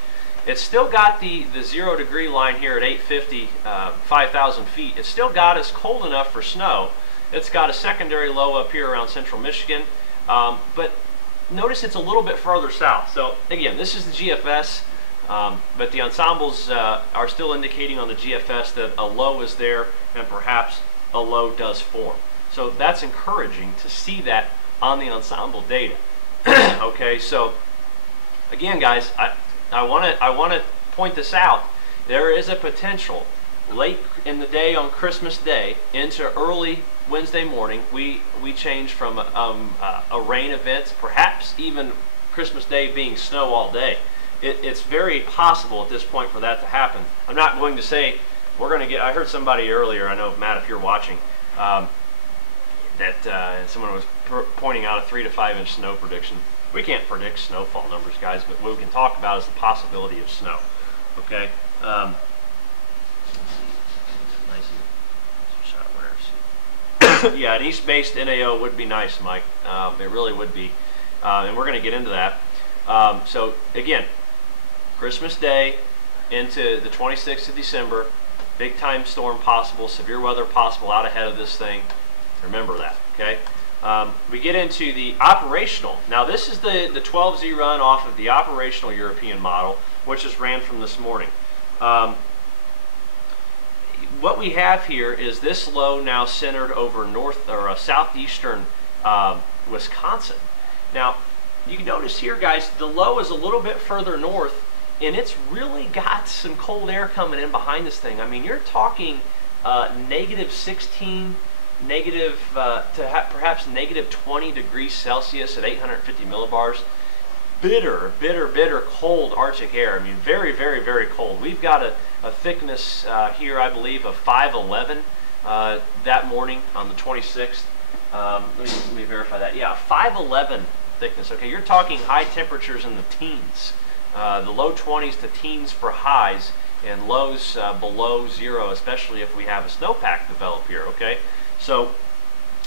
It's still got the 0 degree line here at 850, 5,000 feet. It's still got us cold enough for snow. It's got a secondary low up here around central Michigan, but notice it's a little bit further south. So again, this is the GFS, but the ensembles are still indicating on the GFS that a low is there and perhaps a low does form. So that's encouraging to see that on the ensemble data. Okay, so again, guys, I want to point this out. There is a potential late in the day on Christmas Day into early Wednesday morning, we change from a rain event, perhaps even Christmas Day being snow all day. It's very possible at this point for that to happen. I'm not going to say we're going to get, I heard somebody earlier, I know Matt if you're watching, that someone was pointing out a 3 to 5 inch snow prediction. We can't predict snowfall numbers, guys, but what we can talk about is the possibility of snow. Okay? Yeah, an east-based NAO would be nice, Mike. It really would be. And we're going to get into that. So, again, Christmas Day into the 26th of December, big-time storm possible, severe weather possible out ahead of this thing. Remember that, okay? We get into the operational. Now, this is the 12Z run off of the operational European model, which is ran from this morning. what we have here is this low now centered over southeastern Wisconsin. Now, you can notice here, guys, the low is a little bit further north, and it's really got some cold air coming in behind this thing. I mean, you're talking -16, perhaps -20 degrees Celsius at 850 millibars. Bitter, bitter, bitter cold Arctic air. I mean, very, very, very cold. We've got a thickness here, I believe, of 511 that morning on the 26th. Let me verify that. Yeah, 511 thickness. Okay, you're talking high temperatures in the teens. The low 20s to teens for highs, and lows below zero, especially if we have a snowpack develop here. Okay, so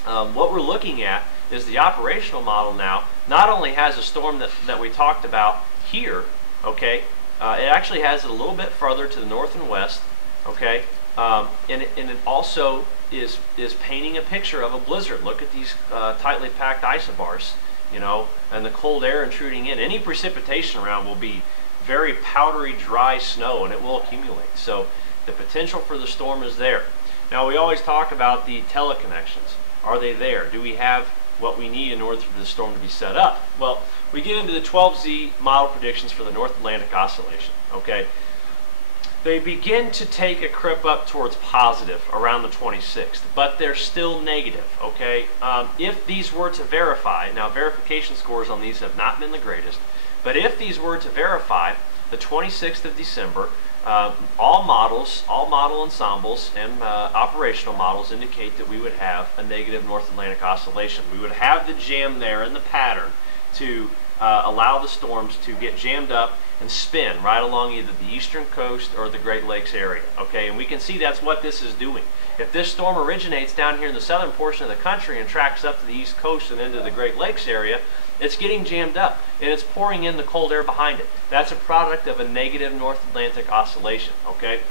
what we're looking at is the operational model now not only has a storm that we talked about here, okay, it actually has it a little bit further to the north and west, okay, and it also is painting a picture of a blizzard. Look at these tightly packed isobars, you know, and the cold air intruding in. Any precipitation around will be very powdery, dry snow, and it will accumulate. So the potential for the storm is there. Now, we always talk about the teleconnections. Are they there? Do we have what we need in order for the storm to be set up? Well, we get into the 12Z model predictions for the North Atlantic Oscillation, okay? They begin to take a creep up towards positive around the 26th, but they're still negative, okay? If these were to verify, now verification scores on these have not been the greatest, but if these were to verify, the 26th of December, all model ensembles and operational models indicate that we would have a negative North Atlantic Oscillation. We would have the jam there in the pattern to allow the storms to get jammed up and spin right along either the eastern coast or the Great Lakes area. Okay, and we can see that's what this is doing. If this storm originates down here in the southern portion of the country and tracks up to the east coast and into the Great Lakes area, it's getting jammed up and it's pouring in the cold air behind it. That's a product of a negative North Atlantic Oscillation. Okay,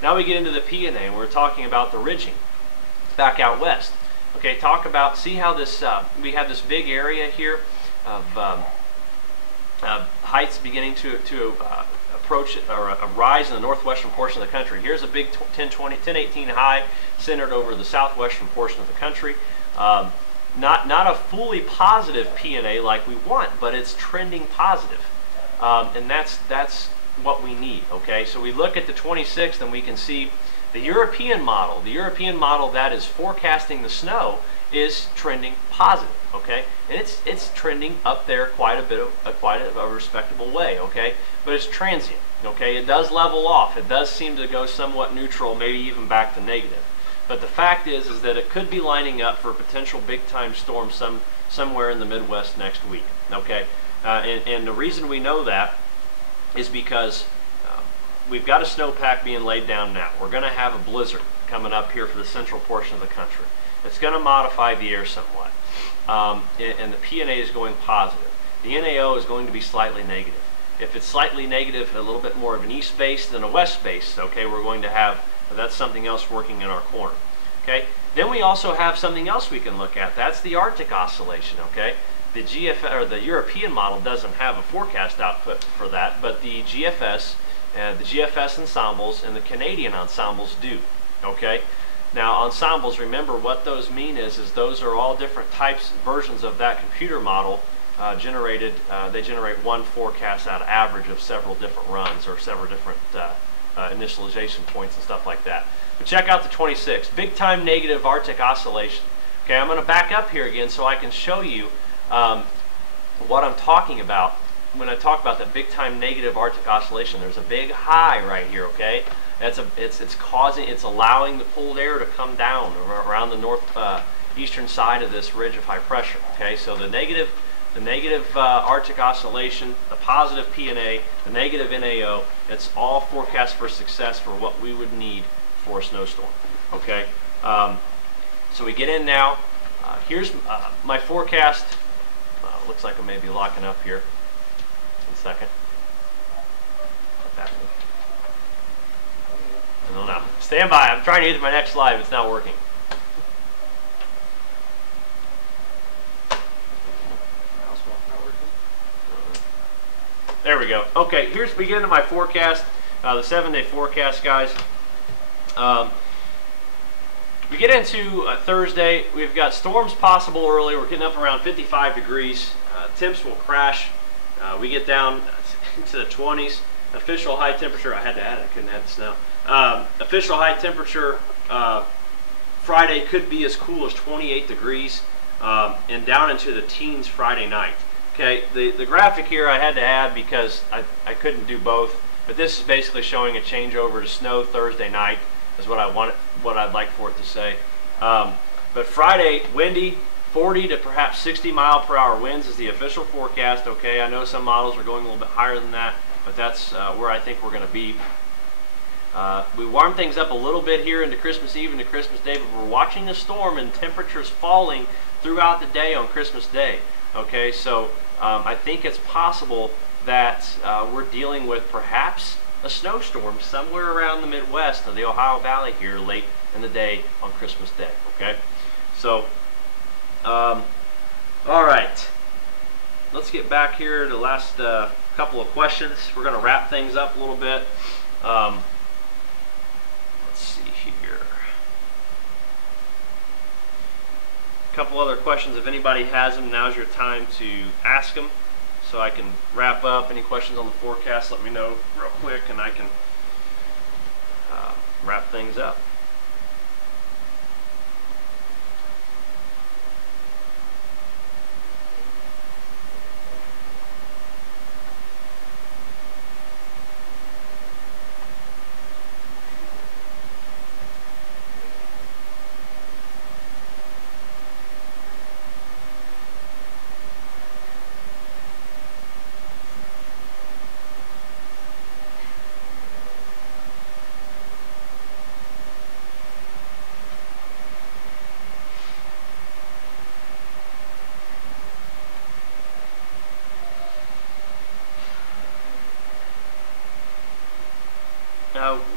now we get into the PNA and we're talking about the ridging back out west. Okay, see how this we have this big area here of heights beginning to approach or rise in the northwestern portion of the country. Here's a big 1018 high centered over the southwestern portion of the country. Not a fully positive PNA like we want, but it's trending positive, and that's what we need. Okay, so we look at the 26th and we can see the European model. The European model that is forecasting the snow is trending positive. Okay, and it's trending up there quite a respectable way. Okay, but it's transient. Okay, it does level off. It does seem to go somewhat neutral, maybe even back to negative. But the fact is that it could be lining up for a potential big-time storm somewhere in the Midwest next week. Okay, and the reason we know that is because we've got a snowpack being laid down now. We're going to have a blizzard coming up here for the central portion of the country. It's going to modify the air somewhat, and the PNA is going positive. The NAO is going to be slightly negative. If it's slightly negative, a little bit more of an east base than a west base, okay, we're going to have, that's something else working in our corner. Okay, then we also have something else we can look at. That's the Arctic Oscillation. Okay, the the European model doesn't have a forecast output for that, but the GFS and the GFS ensembles and the Canadian ensembles do. Okay, now ensembles, remember what those mean is those are all different types, versions of that computer model generated. They generate one forecast out of average of several different runs or several different initialization points and stuff like that. But check out the 26, big time negative Arctic Oscillation. Okay, I'm going to back up here again so I can show you what I'm talking about when I talk about that big time negative Arctic Oscillation. There's a big high right here. Okay, it's allowing the cold air to come down around the northeastern side of this ridge of high pressure. Okay, so the negative Arctic Oscillation, the positive PNA, the negative NAO, it's all forecast for success for what we would need for a snowstorm. Okay, so we get in now. Here's my forecast. Looks like I may be locking up here. 1 second. I don't know. Stand by. I'm trying to get to my next slide. It's not working. There we go. Okay, here's beginning of my forecast, the 7-day forecast, guys. we get into Thursday. We've got storms possible early. We're getting up around 55 degrees. Temps will crash. We get down into the 20s. Official high temperature, I had to add it, I couldn't add the snow. Official high temperature Friday could be as cool as 28 degrees and down into the teens Friday night. Okay, the graphic here I had to add because I couldn't do both, but this is basically showing a changeover to snow Thursday night is what I'd like for it to say. But Friday, windy, 40 to perhaps 60 mile per hour winds is the official forecast. Okay, I know some models are going a little bit higher than that, but that's where I think we're going to be. We warm things up a little bit here into Christmas Eve and into Christmas Day, but we're watching the storm and temperatures falling throughout the day on Christmas Day. Okay, so I think it's possible that we're dealing with perhaps a snowstorm somewhere around the Midwest of the Ohio Valley here late in the day on Christmas Day. Okay, so all right, let's get back here to the last couple of questions. We're going to wrap things up a little bit. Let's see here. A couple other questions. If anybody has them, now's your time to ask them so I can wrap up. Any questions on the forecast, let me know real quick and I can wrap things up.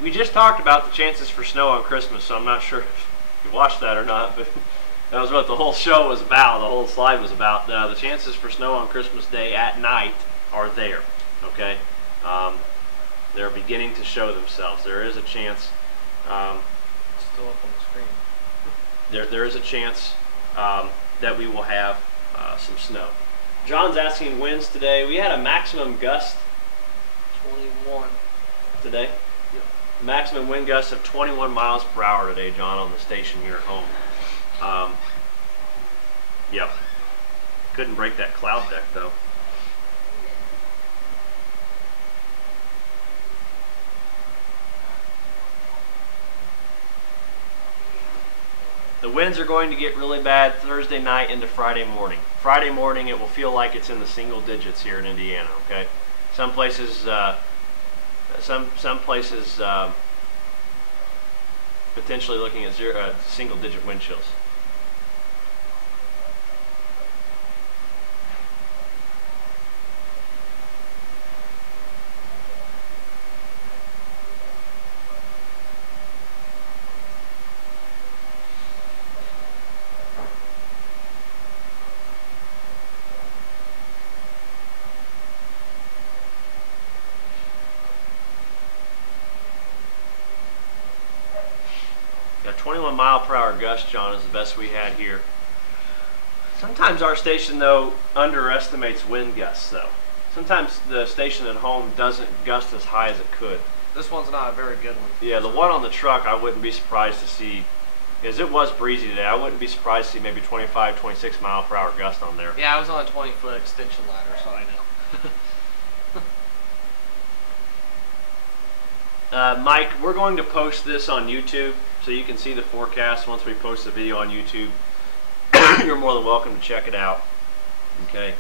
We just talked about the chances for snow on Christmas, so I'm not sure if you watched that or not, but that was what the whole show was about, the whole slide was about. The chances for snow on Christmas Day at night are there, okay? They're beginning to show themselves. There is a chance. It's still up on the screen. There is a chance that we will have some snow. John's asking winds today. We had a maximum gust 21 today. Maximum wind gusts of 21 miles per hour today, John, on the station here at home. Yep. Couldn't break that cloud deck, though. The winds are going to get really bad Thursday night into Friday morning. Friday morning, it will feel like it's in the single digits here in Indiana, okay? Some places... Some places potentially looking at single-digit wind chills. Got 21 mile per hour gust, John, is the best we had here. Sometimes our station, though, underestimates wind gusts, though. Sometimes the station at home doesn't gust as high as it could. This one's not a very good one. Yeah, the one on the truck, I wouldn't be surprised to see, because it was breezy today, I wouldn't be surprised to see maybe 25, 26 mile per hour gust on there. Yeah, I was on a 20-foot extension ladder, so I know. Mike, we're going to post this on YouTube so you can see the forecast once we post the video on YouTube. You're more than welcome to check it out. Okay.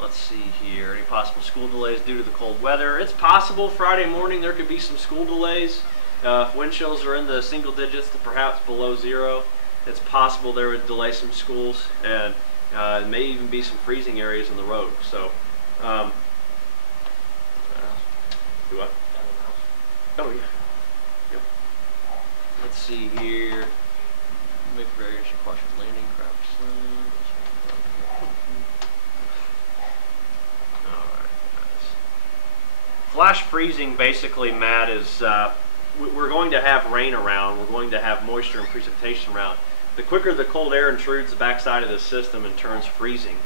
Let's see here. Any possible school delays due to the cold weather? It's possible Friday morning there could be some school delays. If wind chills are in the single digits to perhaps below zero, it's possible there would delay some schools, and it may even be some freezing areas on the road. So, do what? Oh yeah. Yep. Let's see here. Make variation caution landing craft. Alright, guys. Flash freezing basically, Matt, is we're going to have rain around. We're going to have moisture and precipitation around. The quicker the cold air intrudes the backside of the system and turns freezing,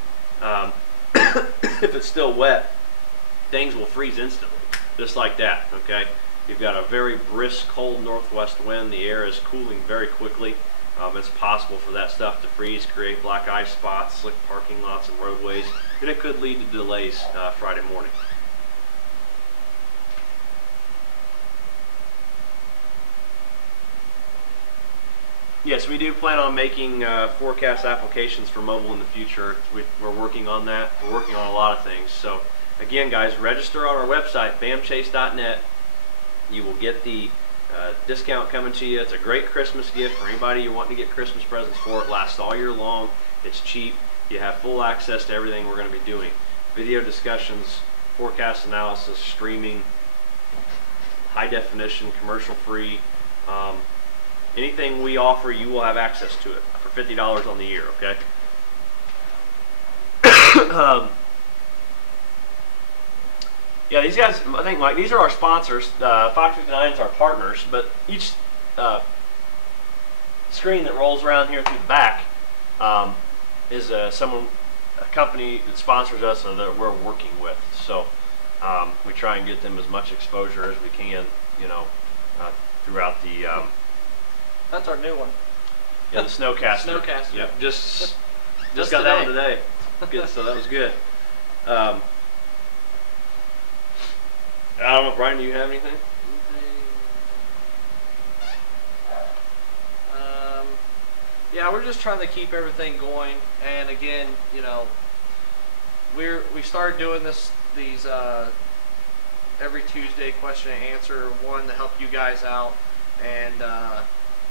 if it's still wet, things will freeze instantly, just like that, okay? You've got a very brisk, cold northwest wind. The air is cooling very quickly. It's possible for that stuff to freeze, create black ice spots, slick parking lots and roadways, and it could lead to delays Friday morning. Yes, we do plan on making forecast applications for mobile in the future. We're working on that. We're working on a lot of things. So again, guys, register on our website, bamchase.net. You will get the discount coming to you. It's a great Christmas gift for anybody you want to get Christmas presents for. It lasts all year long. It's cheap. You have full access to everything we're going to be doing. Video discussions, forecast analysis, streaming, high definition, commercial free. Anything we offer, you will have access to it for $50 on the year, okay? Yeah, these guys, I think, Mike, these are our sponsors. Fox 59 is our partners, but each screen that rolls around here through the back is a company that sponsors us or that we're working with. So we try and get them as much exposure as we can, you know, throughout the... That's our new one. Yeah, the Snowcaster. Snowcaster. Yep, just got that one today. Good, so that was good. I don't know, Brian, do you have anything? Yeah, we're just trying to keep everything going, and again, you know, we started doing these every Tuesday question and answer, one to help you guys out and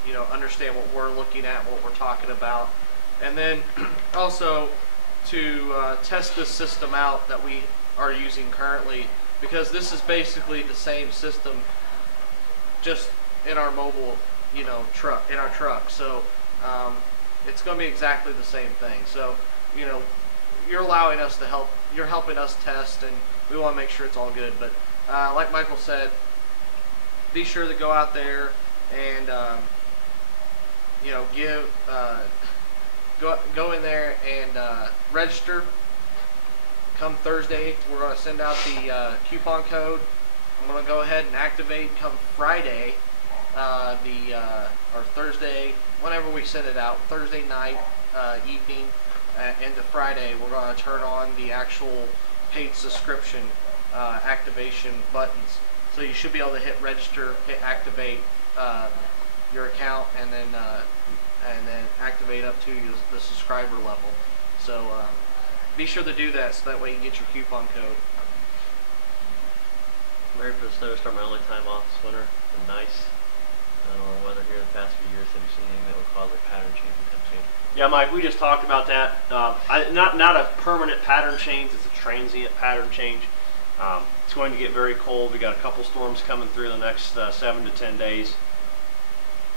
you know, understand what we're looking at, what we're talking about, and then also to test this system out that we are using currently, because this is basically the same system just in our mobile, you know, truck. So it's going to be exactly the same thing. So, you know, you're allowing us to help, you're helping us test, and we want to make sure it's all good. But like Michael said, be sure to go out there and you know, go in there and register. Come Thursday, we're going to send out the coupon code. I'm going to go ahead and activate. Come Friday, or Thursday, whenever we send it out, Thursday night, evening, into Friday, we're going to turn on the actual paid subscription activation buttons. So you should be able to hit register, hit activate your account, and then activate up to the subscriber level. So be sure to do that, so that way you get your coupon code. I'm ready for the snow to start my only time off this winter. It's been nice. I don't know the weather here the past few years. Have you seen anything that would cause a pattern change and temp change? Yeah, Mike, we just talked about that. Not a permanent pattern change. It's a transient pattern change. It's going to get very cold. We got a couple storms coming through the next 7 to 10 days.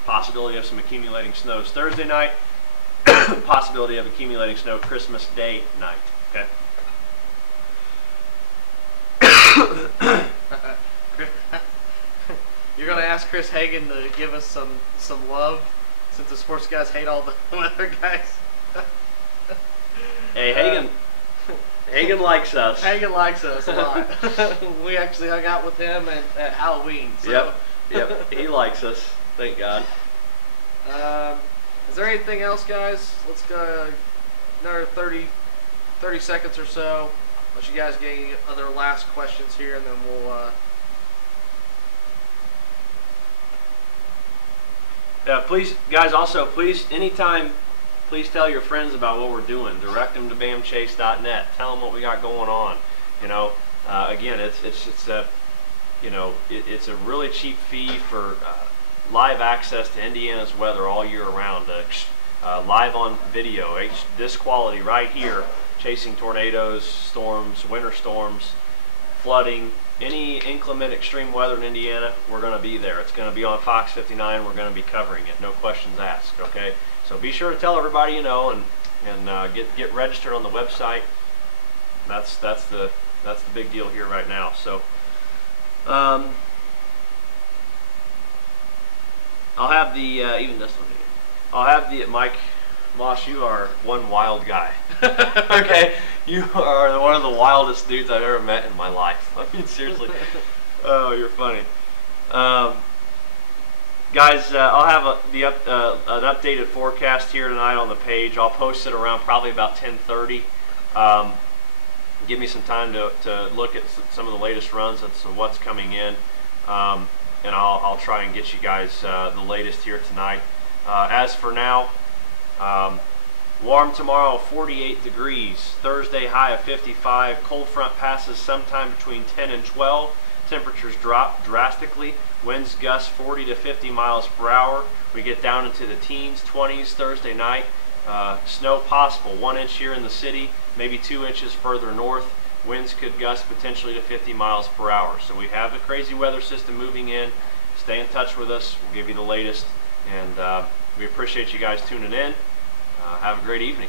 Possibility of some accumulating snows Thursday night. Possibility of accumulating snow Christmas Day night. Okay. You're gonna ask Chris Hagan to give us some love, since the sports guys hate all the weather guys. Hey, Hagan likes us. Hagan likes us a lot. We actually hung out with him at Halloween. So. Yep. He likes us. Thank God. Is there anything else, guys? Let's go another 30 seconds or so. Let you guys get any other last questions here, and then we'll... Please, guys, also, please, anytime, please tell your friends about what we're doing. Direct them to bamchase.net. Tell them what we got going on. You know, again, it's a, you know, it's a really cheap fee for live access to Indiana's weather all year round. Live on video, this quality right here, chasing tornadoes, storms, winter storms, flooding, any inclement extreme weather in Indiana, we're going to be there. It's going to be on Fox 59. We're going to be covering it. No questions asked. Okay, so be sure to tell everybody you know, and get registered on the website. That's the big deal here right now. So have the Even this one here. I'll have the Mike Moss. You are one wild guy. Okay, you are one of the wildest dudes I've ever met in my life. I mean, seriously. Oh, you're funny. Guys, I'll have an updated forecast here tonight on the page. I'll post it around probably about 10:30. Give me some time to look at some of the latest runs and what's coming in, and I'll try and get you guys the latest here tonight. As for now, warm tomorrow, 48 degrees. Thursday, high of 55. Cold front passes sometime between 10 and 12. Temperatures drop drastically. Winds gust 40 to 50 miles per hour. We get down into the teens, 20s Thursday night. Snow possible, 1 inch here in the city, maybe 2 inches further north. Winds could gust potentially to 50 miles per hour. So we have a crazy weather system moving in. Stay in touch with us. We'll give you the latest. And we appreciate you guys tuning in. Have a great evening.